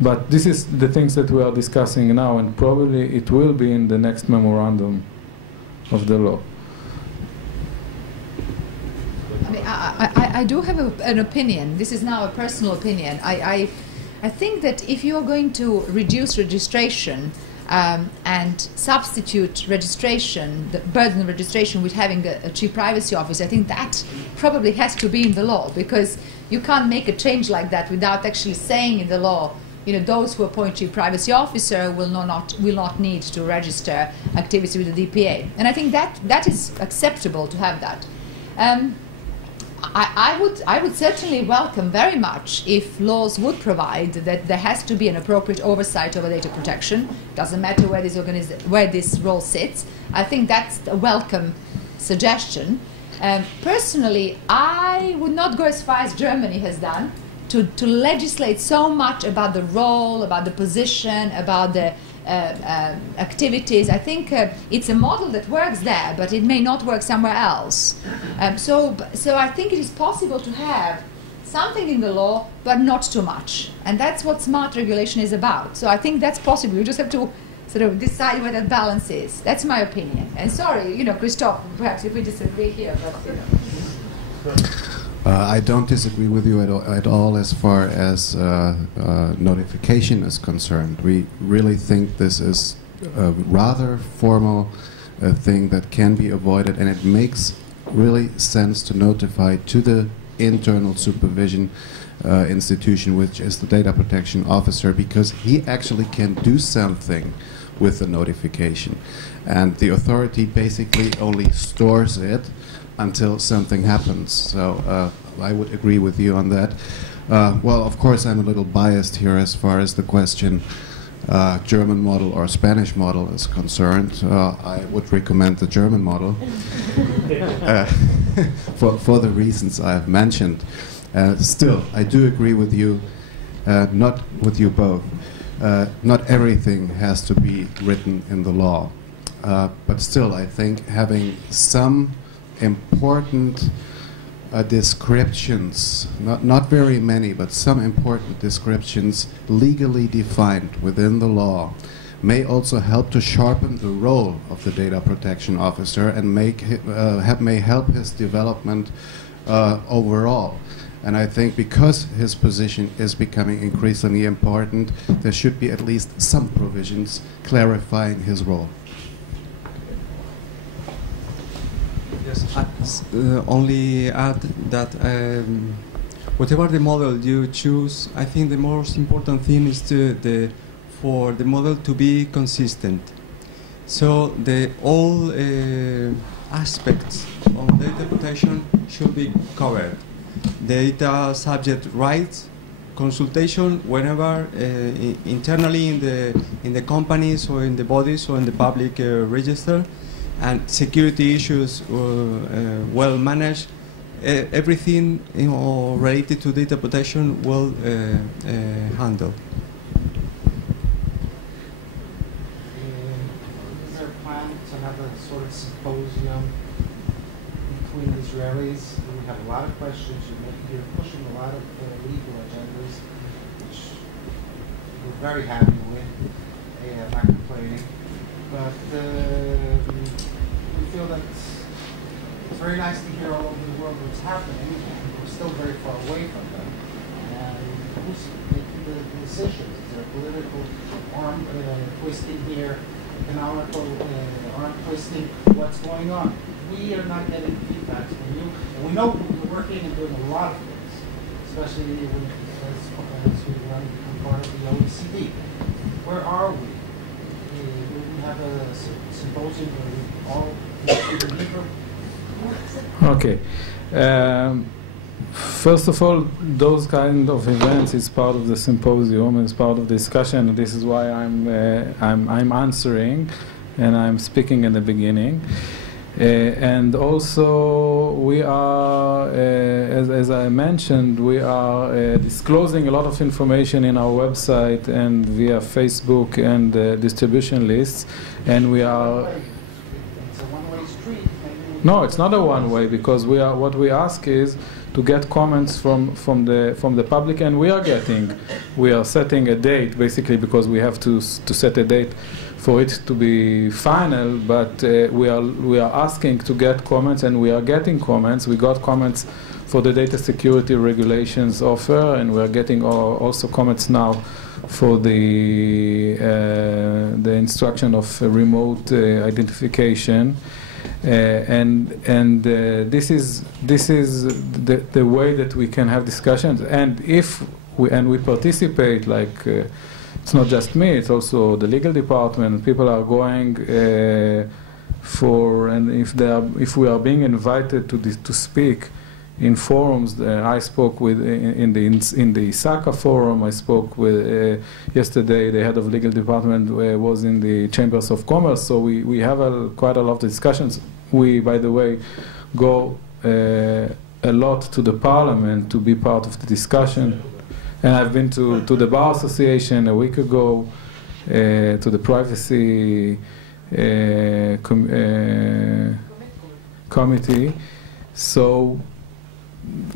but this is the things that we are discussing now, and probably it will be in the next memorandum of the law. I do have an opinion. This is now a personal opinion. I think that if you are going to reduce registration and substitute registration, the burden of registration, with having a chief privacy officer, I think that probably has to be in the law, because you can't make a change like that without actually saying in the law, those who appoint chief privacy officer will not need to register activity with the DPA. And I think that is acceptable to have that. I would certainly welcome very much if laws would provide that there has to be an appropriate oversight over data protection. Doesn't matter where this role sits. I think that's a welcome suggestion. Personally, I would not go as far as Germany has done to legislate so much about the role, about the position, about the activities. I think it's a model that works there, but it may not work somewhere else. So I think it is possible to have something in the law, but not too much. And that's what smart regulation is about. So I think that's possible. You just have to sort of decide where that balance is. That's my opinion. And sorry, Christophe, perhaps if we disagree here, but I don't disagree with you at all as far as notification is concerned. We really think this is a rather formal thing that can be avoided, and it makes really sense to notify to the internal supervision institution, which is the data protection officer, because he actually can do something with the notification. And the authority basically only stores it until something happens. So I would agree with you on that. Well, of course, I'm a little biased here as far as the question German model or Spanish model is concerned. I would recommend the German model for the reasons I've mentioned. Still, I do agree with you, not with you both. Not everything has to be written in the law. But still, I think having some important descriptions, not very many, but some important descriptions legally defined within the law may also help to sharpen the role of the data protection officer and may help his development overall. And I think because his position is becoming increasingly important, there should be at least some provisions clarifying his role. Yes, only add that whatever the model you choose, I think the most important thing is for the model to be consistent. So all aspects of data protection should be covered. Data subject rights, consultation whenever internally in the companies or in the bodies or in the public register, and security issues well managed. Everything related to data protection will handle. Is there a plan to have a sort of symposium between Israelis? We have a lot of questions. You're pushing a lot of legal agendas, which we're very happy with. I'm not complaining. But we feel that it's very nice to hear all over the world what's happening, and we're still very far away from them. And who's making the decisions? Is there a political arm twisting here, economical arm twisting? What's going on? We are not getting feedback from you. And we know you're working and doing a lot of things, especially as we want to become part of the OECD. Where are we? We have a symposium where we all go to the deeper. Okay. First of all, those kind of events is part of the symposium, is part of the discussion, and this is why I'm answering, and I'm speaking in the beginning. And also, we are, as I mentioned, we are disclosing a lot of information in our website and via Facebook and distribution lists, and we are. It's a one-way street. No, it's not a one-way, because we are. What we ask is to get comments from the public, and we are getting. We are setting a date, basically, because we have to set a date for it to be final, but we are asking to get comments, and we are getting comments. We got comments for the data security regulations offer, and we are getting also comments now for the instruction of remote identification, and this is the way that we can have discussions, and if we participate, like. It's not just me, it's also the legal department. People are going and if we are being invited to speak in forums, I spoke with in the ISACA forum. I spoke with yesterday. The head of legal department was in the chambers of commerce. So we have quite a lot of discussions. We, by the way, go a lot to the parliament to be part of the discussion. And I've been to the Bar Association a week ago, to the Privacy Committee. So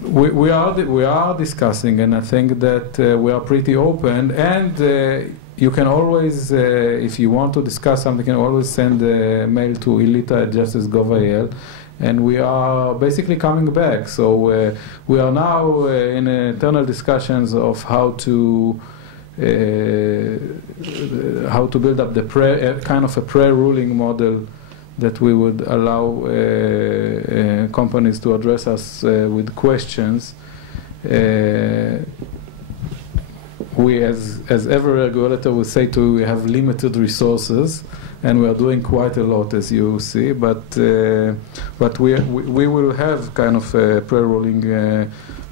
we are discussing, and I think that we are pretty open. And you can always, if you want to discuss something, you can always send a mail to ilita@justice.gov.il. And we are basically coming back. So we are now in internal discussions of how to build up the kind of a pre-ruling model that we would allow companies to address us with questions. We, as every regulator, would say we have limited resources. And we are doing quite a lot, as you see, but we will have kind of a pre-ruling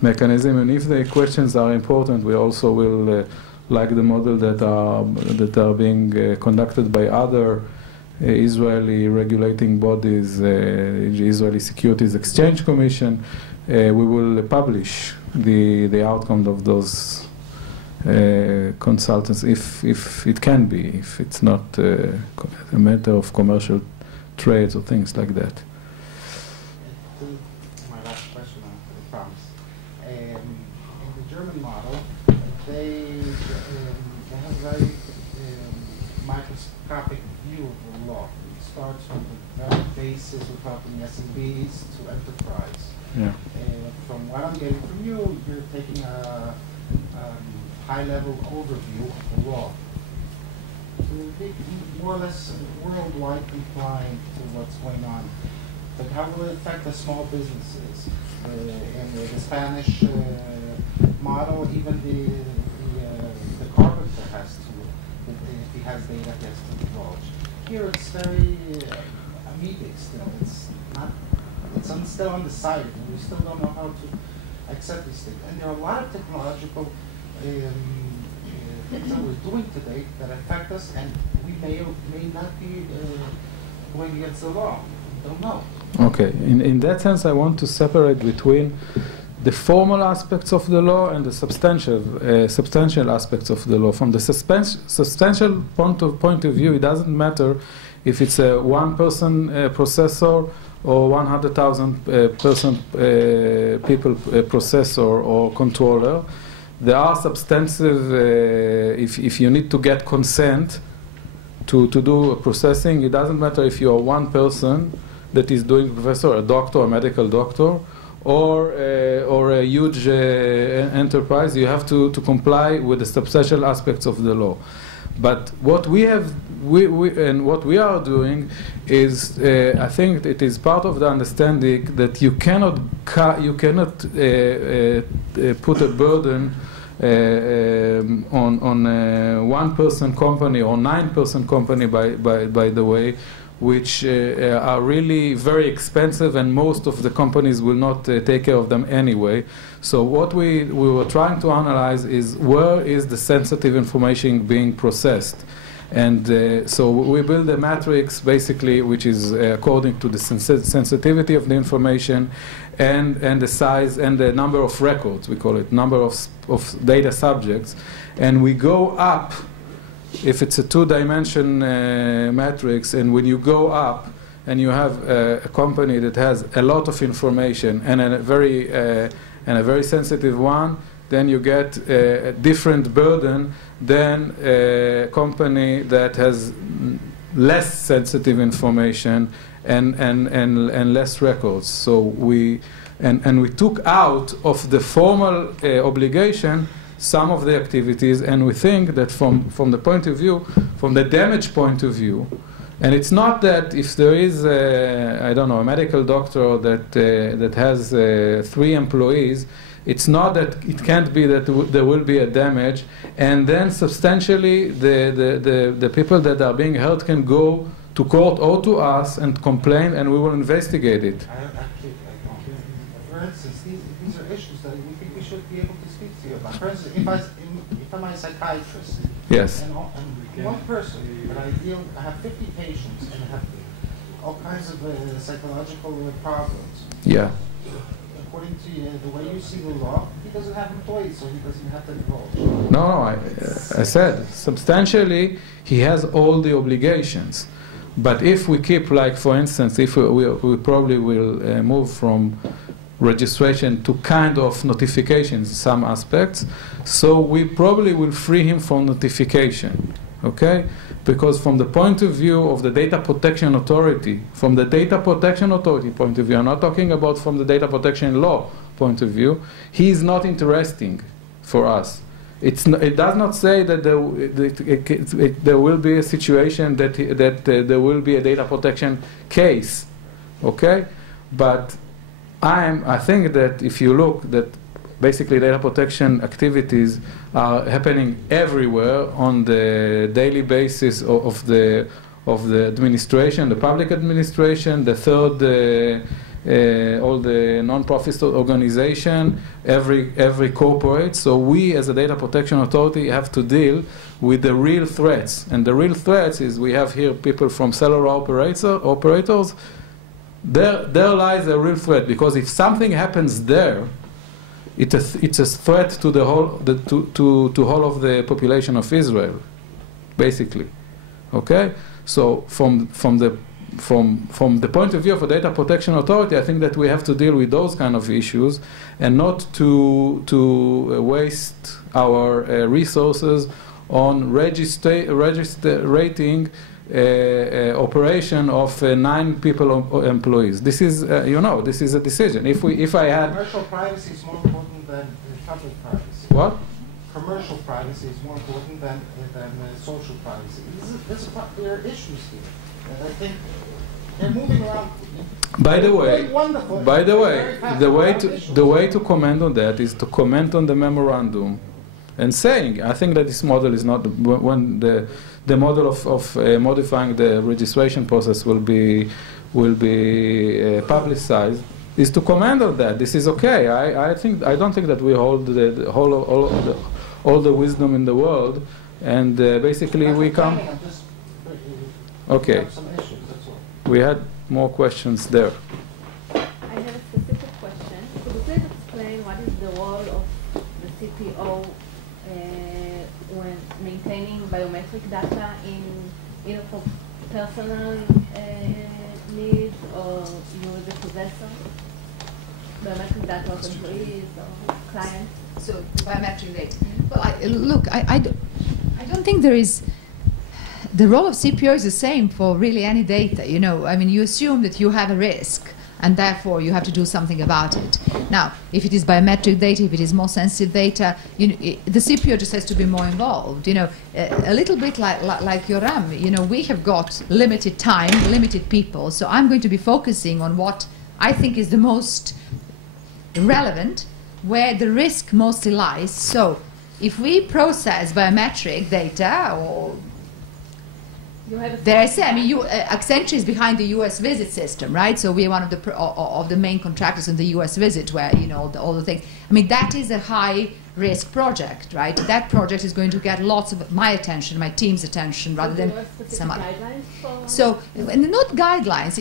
mechanism, and if the questions are important, we also will, like the model that are being conducted by other Israeli regulating bodies, Israeli Securities Exchange Commission, we will publish the outcome of those consultants, if it can be, if it's not a matter of commercial trades or things like that. My last question, I promise. In the German model, they have a very microscopic view of the law. It starts from the very basis, we're talking SMBs to enterprise. Yeah. From what I'm getting from you, you're taking a high-level overview of the law to be more or less worldwide compliant to what's going on. but how will it affect the small businesses? In the Spanish model, even the carpenter has to, if he has data, he has to divulge. Here it's very immediate still. It's not. It's still on the side, and we still don't know how to accept these things. And there are a lot of technological things that we're doing today that affect us, and we may or may not be going against the law. We don't know. Okay. In that sense, I want to separate between the formal aspects of the law and the substantial aspects of the law. From the substantial point of view, it doesn't matter if it's a one-person processor or 100,000 people processor or controller. There are substantive, if you need to get consent to do processing, it doesn't matter if you're one person that is doing professor, a doctor, a medical doctor, or a huge enterprise. You have to comply with the substantial aspects of the law. But what we have, and what we are doing is, I think it is part of the understanding that you cannot put a burden on a one-person company or nine-person company, by the way, which are really very expensive, and most of the companies will not take care of them anyway. So what we were trying to analyze is where is the sensitive information being processed. And so we build a matrix, basically, which is according to the sensitivity of the information and the size and the number of records, we call it, number of data subjects. And we go up, if it's a two-dimension matrix, and when you go up and you have a company that has a lot of information and a very sensitive one, then you get a different burden than a company that has less sensitive information and less records. So we took out of the formal obligation some of the activities, and we think that from the point of view, from the damage point of view, and it's not that if there is I don't know, a medical doctor that has 3 employees, it's not that it can't be that there will be a damage, and then substantially the people that are being hurt can go to court or to us and complain, and we will investigate it. For instance, these are issues that we think we should be able to speak to you about. For instance, if I'm a psychiatrist, yes, and one person, but I have 50 patients and I have all kinds of psychological problems. Yeah. According to the way you see the law, he doesn't have employees, so he doesn't have to divulge. No, I said substantially he has all the obligations. But if we keep, like for instance, if we probably will move from registration to kind of notifications in some aspects, so we probably will free him from notification, okay? Because from the point of view of the Data Protection Authority, from the Data Protection Authority point of view, I'm not talking about from the Data Protection Law point of view, he is not interesting for us. It does not say that there will be a situation that there will be a data protection case, okay? But I think that if you look, that basically data protection activities are happening everywhere on the daily basis of the administration, the public administration, the third. All the non-profit organization, every corporate. So we, as a data protection authority, have to deal with the real threats. And the real threats is we have here people from cellular operators. There lies a real threat, because if something happens there, it's a threat to the whole to whole of the population of Israel, basically. Okay. So from the point of view of a data protection authority, I think that we have to deal with those kind of issues and not to waste our resources on rating operation of 9 people employees. This is this is a decision. If I had commercial privacy is more important than public privacy. What? Commercial privacy is more important than social privacy. There are issues here. And I think They're moving around. By the way, Very wonderful. by the way, Very fast. the way to comment on that is to comment on the memorandum, and saying, I think that this model is not when the model of modifying the registration process will be publicized, is to comment on that. This is okay. I don't think that we hold all the wisdom in the world, and basically we come. Okay. Some issues, that's all. We had more questions there. I have a specific question. Could you please explain what is the role of the CPO when maintaining biometric data in either for personal needs or you as a possessor? Biometric data of employees or clients? So biometric data. Well, I don't think there is. The role of CPO is the same for really any data. You know, I mean, you assume that you have a risk, and therefore you have to do something about it. Now, if it is biometric data, if it is more sensitive data, the CPO just has to be more involved. You know, a little bit like Yoram. You know, we have got limited time, limited people, so I'm going to be focusing on what I think is the most relevant, where the risk mostly lies. So, if we process biometric data or Accenture is behind the U.S. visit system, right? So we are one of the main contractors in the U.S. visit, where all the things. I mean, that is a high-risk project, right? That project is going to get lots of my attention, my team's attention, rather than some other. So, not guidelines.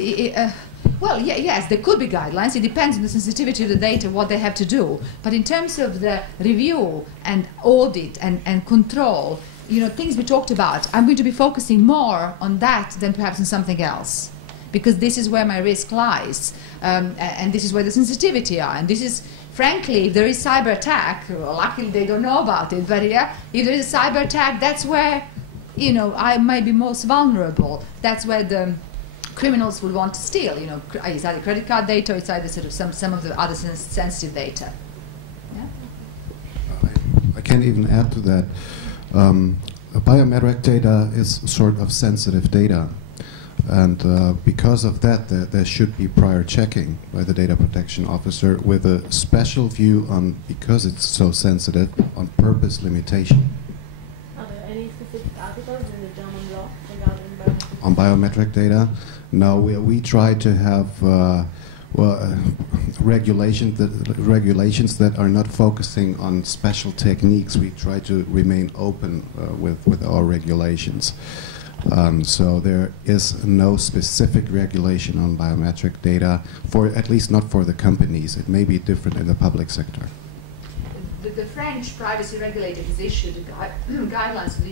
Well, yes, there could be guidelines. It depends on the sensitivity of the data, what they have to do. But in terms of the review and audit and control, things we talked about, I'm going to be focusing more on that than perhaps on something else, because this is where my risk lies, and this is where the sensitivity are. And this is, frankly, if there is cyber attack, well, luckily they don't know about it, but yeah, if there is a cyber attack, that's where, I might be most vulnerable. That's where the criminals will want to steal. It's either credit card data, or it's either sort of some of the other sensitive data. Yeah? I can even add to that. Biometric data is sort of sensitive data, and because of that, there should be prior checking by the data protection officer with a special view on, because it's so sensitive, on purpose limitation. Are there any specific articles in the German law regarding biometric? On biometric data? No, we try to have regulations that are not focusing on special techniques. We try to remain open with our regulations. So there is no specific regulation on biometric data, at least not for the companies. It may be different in the public sector. The French privacy regulator has issued guidelines for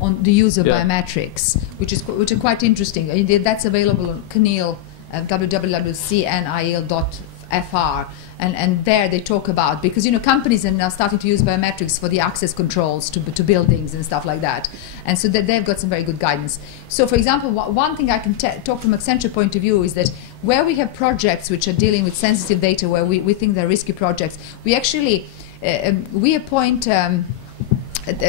on the use of biometrics, which are quite interesting. That's available on CNIL, www.cnil.fr, and there they talk about, because companies are now starting to use biometrics for the access controls to buildings and stuff like that, and so that they've got some very good guidance. So, for example, one thing I can talk from Accenture point of view is that where we have projects which are dealing with sensitive data, where we think they're risky projects, we actually we appoint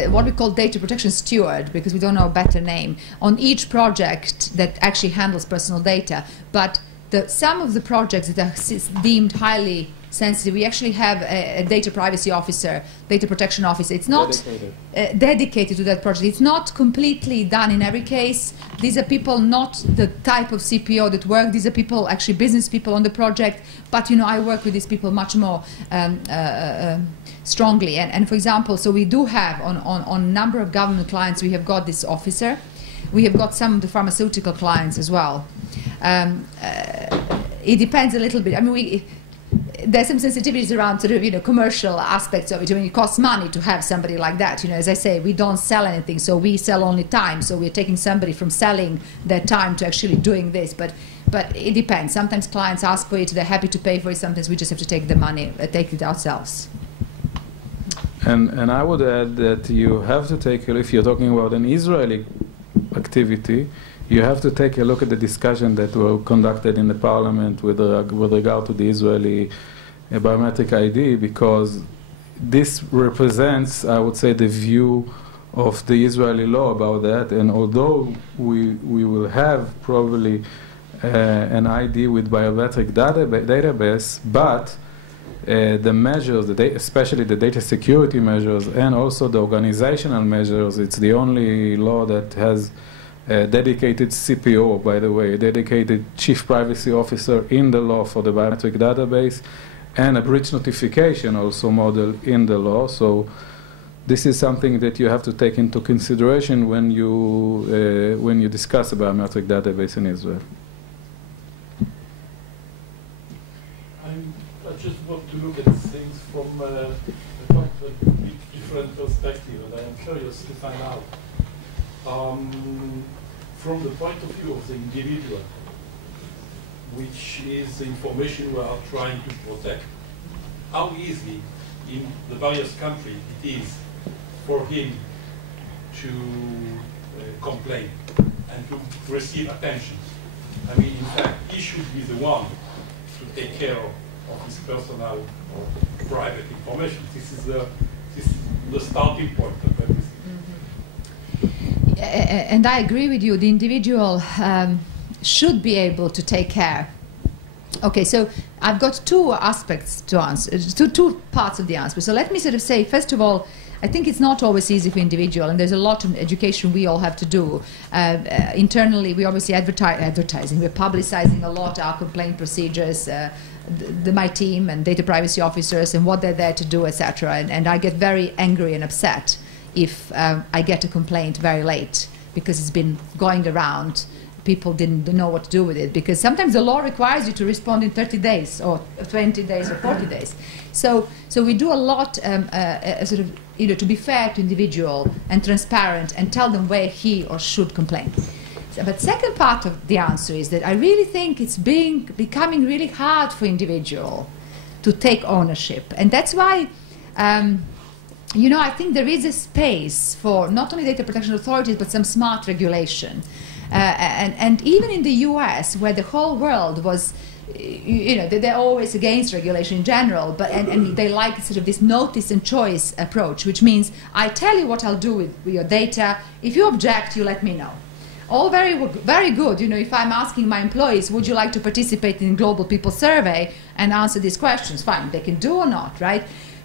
what we call data protection steward, because we don't know a better name, on each project that actually handles personal data. But some of the projects that are deemed highly sensitive, we actually have a data privacy officer, data protection officer. It's not dedicated to that project. It's not completely done in every case. These are people, not the type of CPO that work. These are people, actually business people on the project. But I work with these people much more strongly. And for example, so we do have on a number of government clients, we have got this officer. We have got some of the pharmaceutical clients as well. It depends a little bit. I mean, there's some sensitivities around sort of commercial aspects of it. I mean, it costs money to have somebody like that. As I say, we don't sell anything, so we sell only time. So we're taking somebody from selling their time to actually doing this. But it depends. Sometimes clients ask for it; they're happy to pay for it. Sometimes we just have to take the money, take it ourselves. And I would add that you have to take, if you're talking about an Israeli activity, you have to take a look at the discussion that were conducted in the parliament with regard to the Israeli biometric ID, because this represents, I would say, the view of the Israeli law about that. And although we will have probably an ID with biometric database, but the measures, especially the data security measures and also the organizational measures, it's the only law that has a dedicated CPO, by the way, a dedicated chief privacy officer in the law for the biometric database, and a breach notification also model in the law. So this is something that you have to take into consideration when you discuss a biometric database in Israel. I just want to look at things from a quite different perspective, and I am curious to find out, from the point of view of the individual, which is the information we are trying to protect, how easy in the various countries it is for him to complain and to receive attention. I mean, in fact, he should be the one to take care of his personal or private information. This is the starting point of everything. And I agree with you. The individual should be able to take care. Okay, so I've got two aspects to answer, two parts of the answer. So let me sort of say, first of all, I think it's not always easy for individual, and there's a lot of education we all have to do. Internally, we obviously advertising. We're publicizing a lot our complaint procedures, my team and data privacy officers and what they're there to do, etc. And I get very angry and upset if I get a complaint very late because it's been going around. People didn't know what to do with it, because sometimes the law requires you to respond in 30 days or 20 days or 40 days. So we do a lot sort of, to be fair to individual and transparent and tell them where he or should complain. But second part of the answer is that I really think it's becoming really hard for individual to take ownership. And that's why, I think there is a space for not only data protection authorities, but some smart regulation. And even in the US, where the whole world was, they're always against regulation in general, but and they like sort of this notice and choice approach, which means I tell you what I'll do with your data. If you object, you let me know. All very good. If I'm asking my employees, would you like to participate in Global People Survey and answer these questions? Fine, they can do or not, right?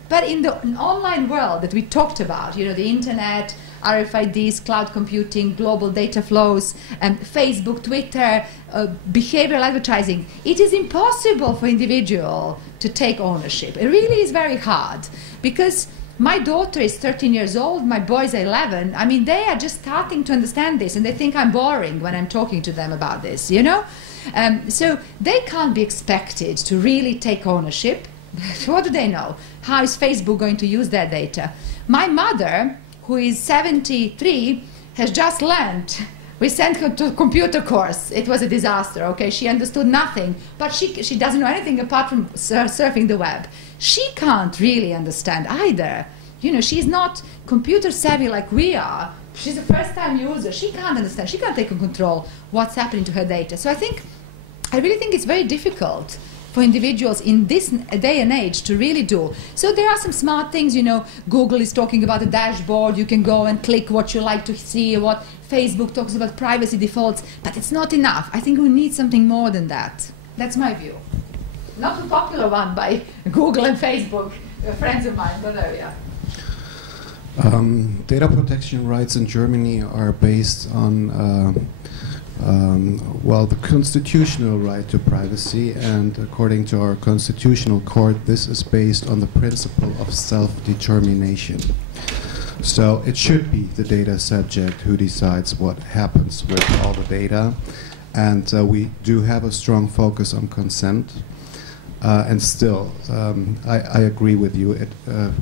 But in the online world that we talked about, the internet, RFIDs, cloud computing, global data flows, Facebook, Twitter, behavioral advertising, it is impossible for individual to take ownership. It really is very hard, because my daughter is 13 years old, my boys are 11. I mean, they are just starting to understand this, and they think I'm boring when I'm talking to them about this, So they can't be expected to really take ownership. What do they know? How is Facebook going to use their data? My mother, who is 73, has just learned. We sent her to a computer course. It was a disaster, okay? She understood nothing, but she doesn't know anything apart from surfing the web. She can't really understand either. She's not computer savvy like we are. She's a first-time user. She can't understand. She can't take control what's happening to her data. So I really think it's very difficult for individuals in this day and age to really do. So there are some smart things, Google is talking about a dashboard, you can go and click what you like to see, what Facebook talks about privacy defaults, but it's not enough. I think we need something more than that. That's my view. Not a popular one by Google and Facebook, friends of mine, but yeah. Data protection rights in Germany are based on the constitutional right to privacy, and according to our constitutional court, this is based on the principle of self-determination. So it should be the data subject who decides what happens with all the data, and we do have a strong focus on consent. And still, I agree with you.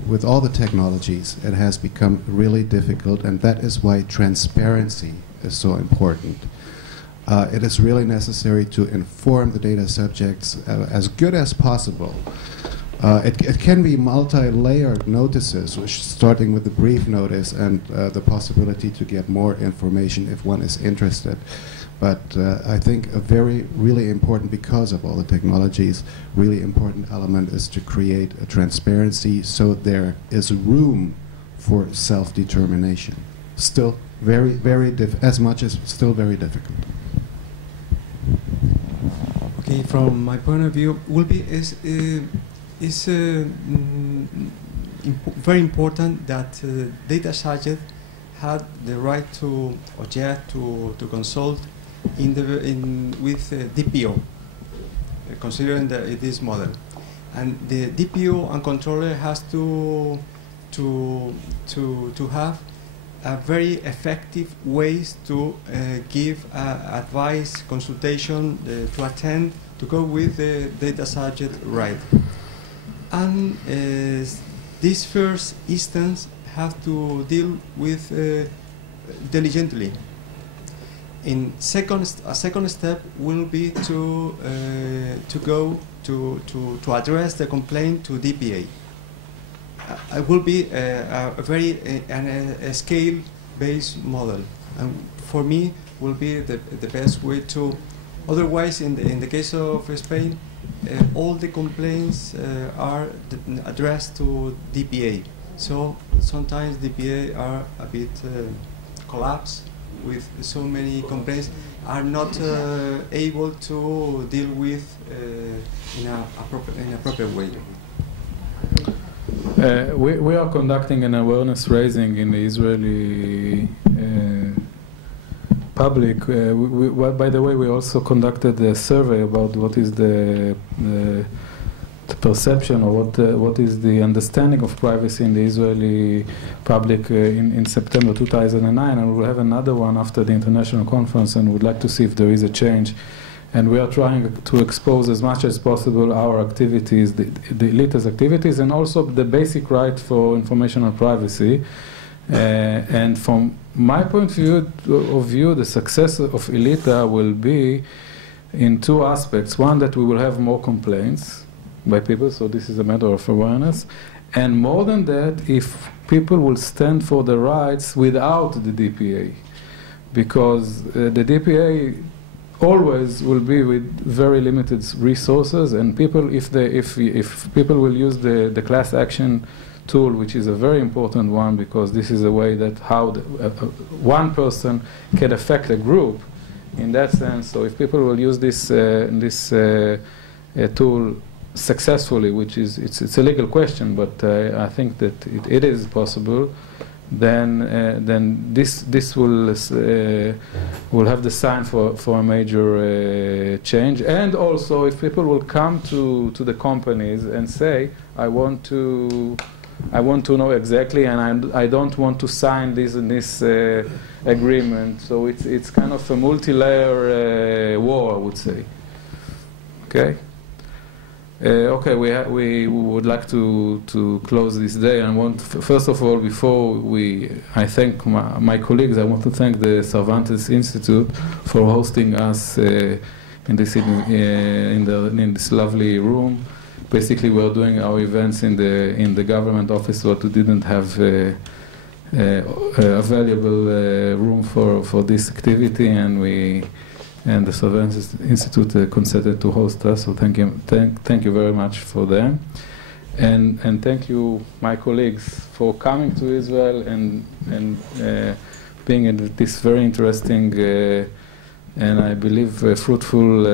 With all the technologies, it has become really difficult, and that is why transparency is so important. It is really necessary to inform the data subjects as good as possible. It can be multi-layered notices, which starting with the brief notice and the possibility to get more information if one is interested. But I think a really important, because of all the technologies, really important element is to create a transparency so there is room for self-determination. Still very, very still very difficult. Okay, from my point of view, will be very important that data subject had the right to object to consult with DPO, considering that it is model, and the DPO and controller has to have a very effective ways to give advice, consultation, to attend, to go with the data subject right. And this first instance have to deal with diligently. A second step will be to go to address the complaint to DPA. It will be a very scale-based model, and for me will be the best way to. Otherwise, in the case of Spain, all the complaints are addressed to DPA. So sometimes DPA are a bit collapsed with so many complaints, are not able to deal with in a proper way. We are conducting an awareness raising in the Israeli public. By the way, we also conducted a survey about what is the perception, or what is the understanding of privacy in the Israeli public in September 2009, and we'll have another one after the international conference, and we'd like to see if there is a change. And we are trying to expose as much as possible our activities, the elite's activities, and also the basic right for information and privacy. And from my point of view, the success of ELITA will be in two aspects. One, that we will have more complaints by people, so this is a matter of awareness. And more than that, if people will stand for the rights without the DPA, because the DPA always will be with very limited resources, and people, if people will use the class action tool, which is a very important one, because this is a way that how one person can affect a group in that sense. So if people will use this tool successfully, which is it's a legal question, but I think that it is possible, then this will have the sign for a major change. And also, if people will come to the companies and say, I want to know exactly, and I don't want to sign this and this agreement. So it's kind of a multi-layer war, I would say. Okay. Okay, we would like to close this day, and want first of all, before I thank my colleagues, I want to thank the Cervantes Institute for hosting us in this lovely room. Basically, we are doing our events in the government office, but we didn't have a valuable room for this activity, and the Cervantes Institute consented to host us. So thank you very much for them, and thank you, my colleagues, for coming to Israel and being in this very interesting and I believe fruitful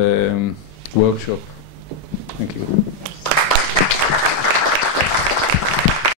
workshop. Thank you.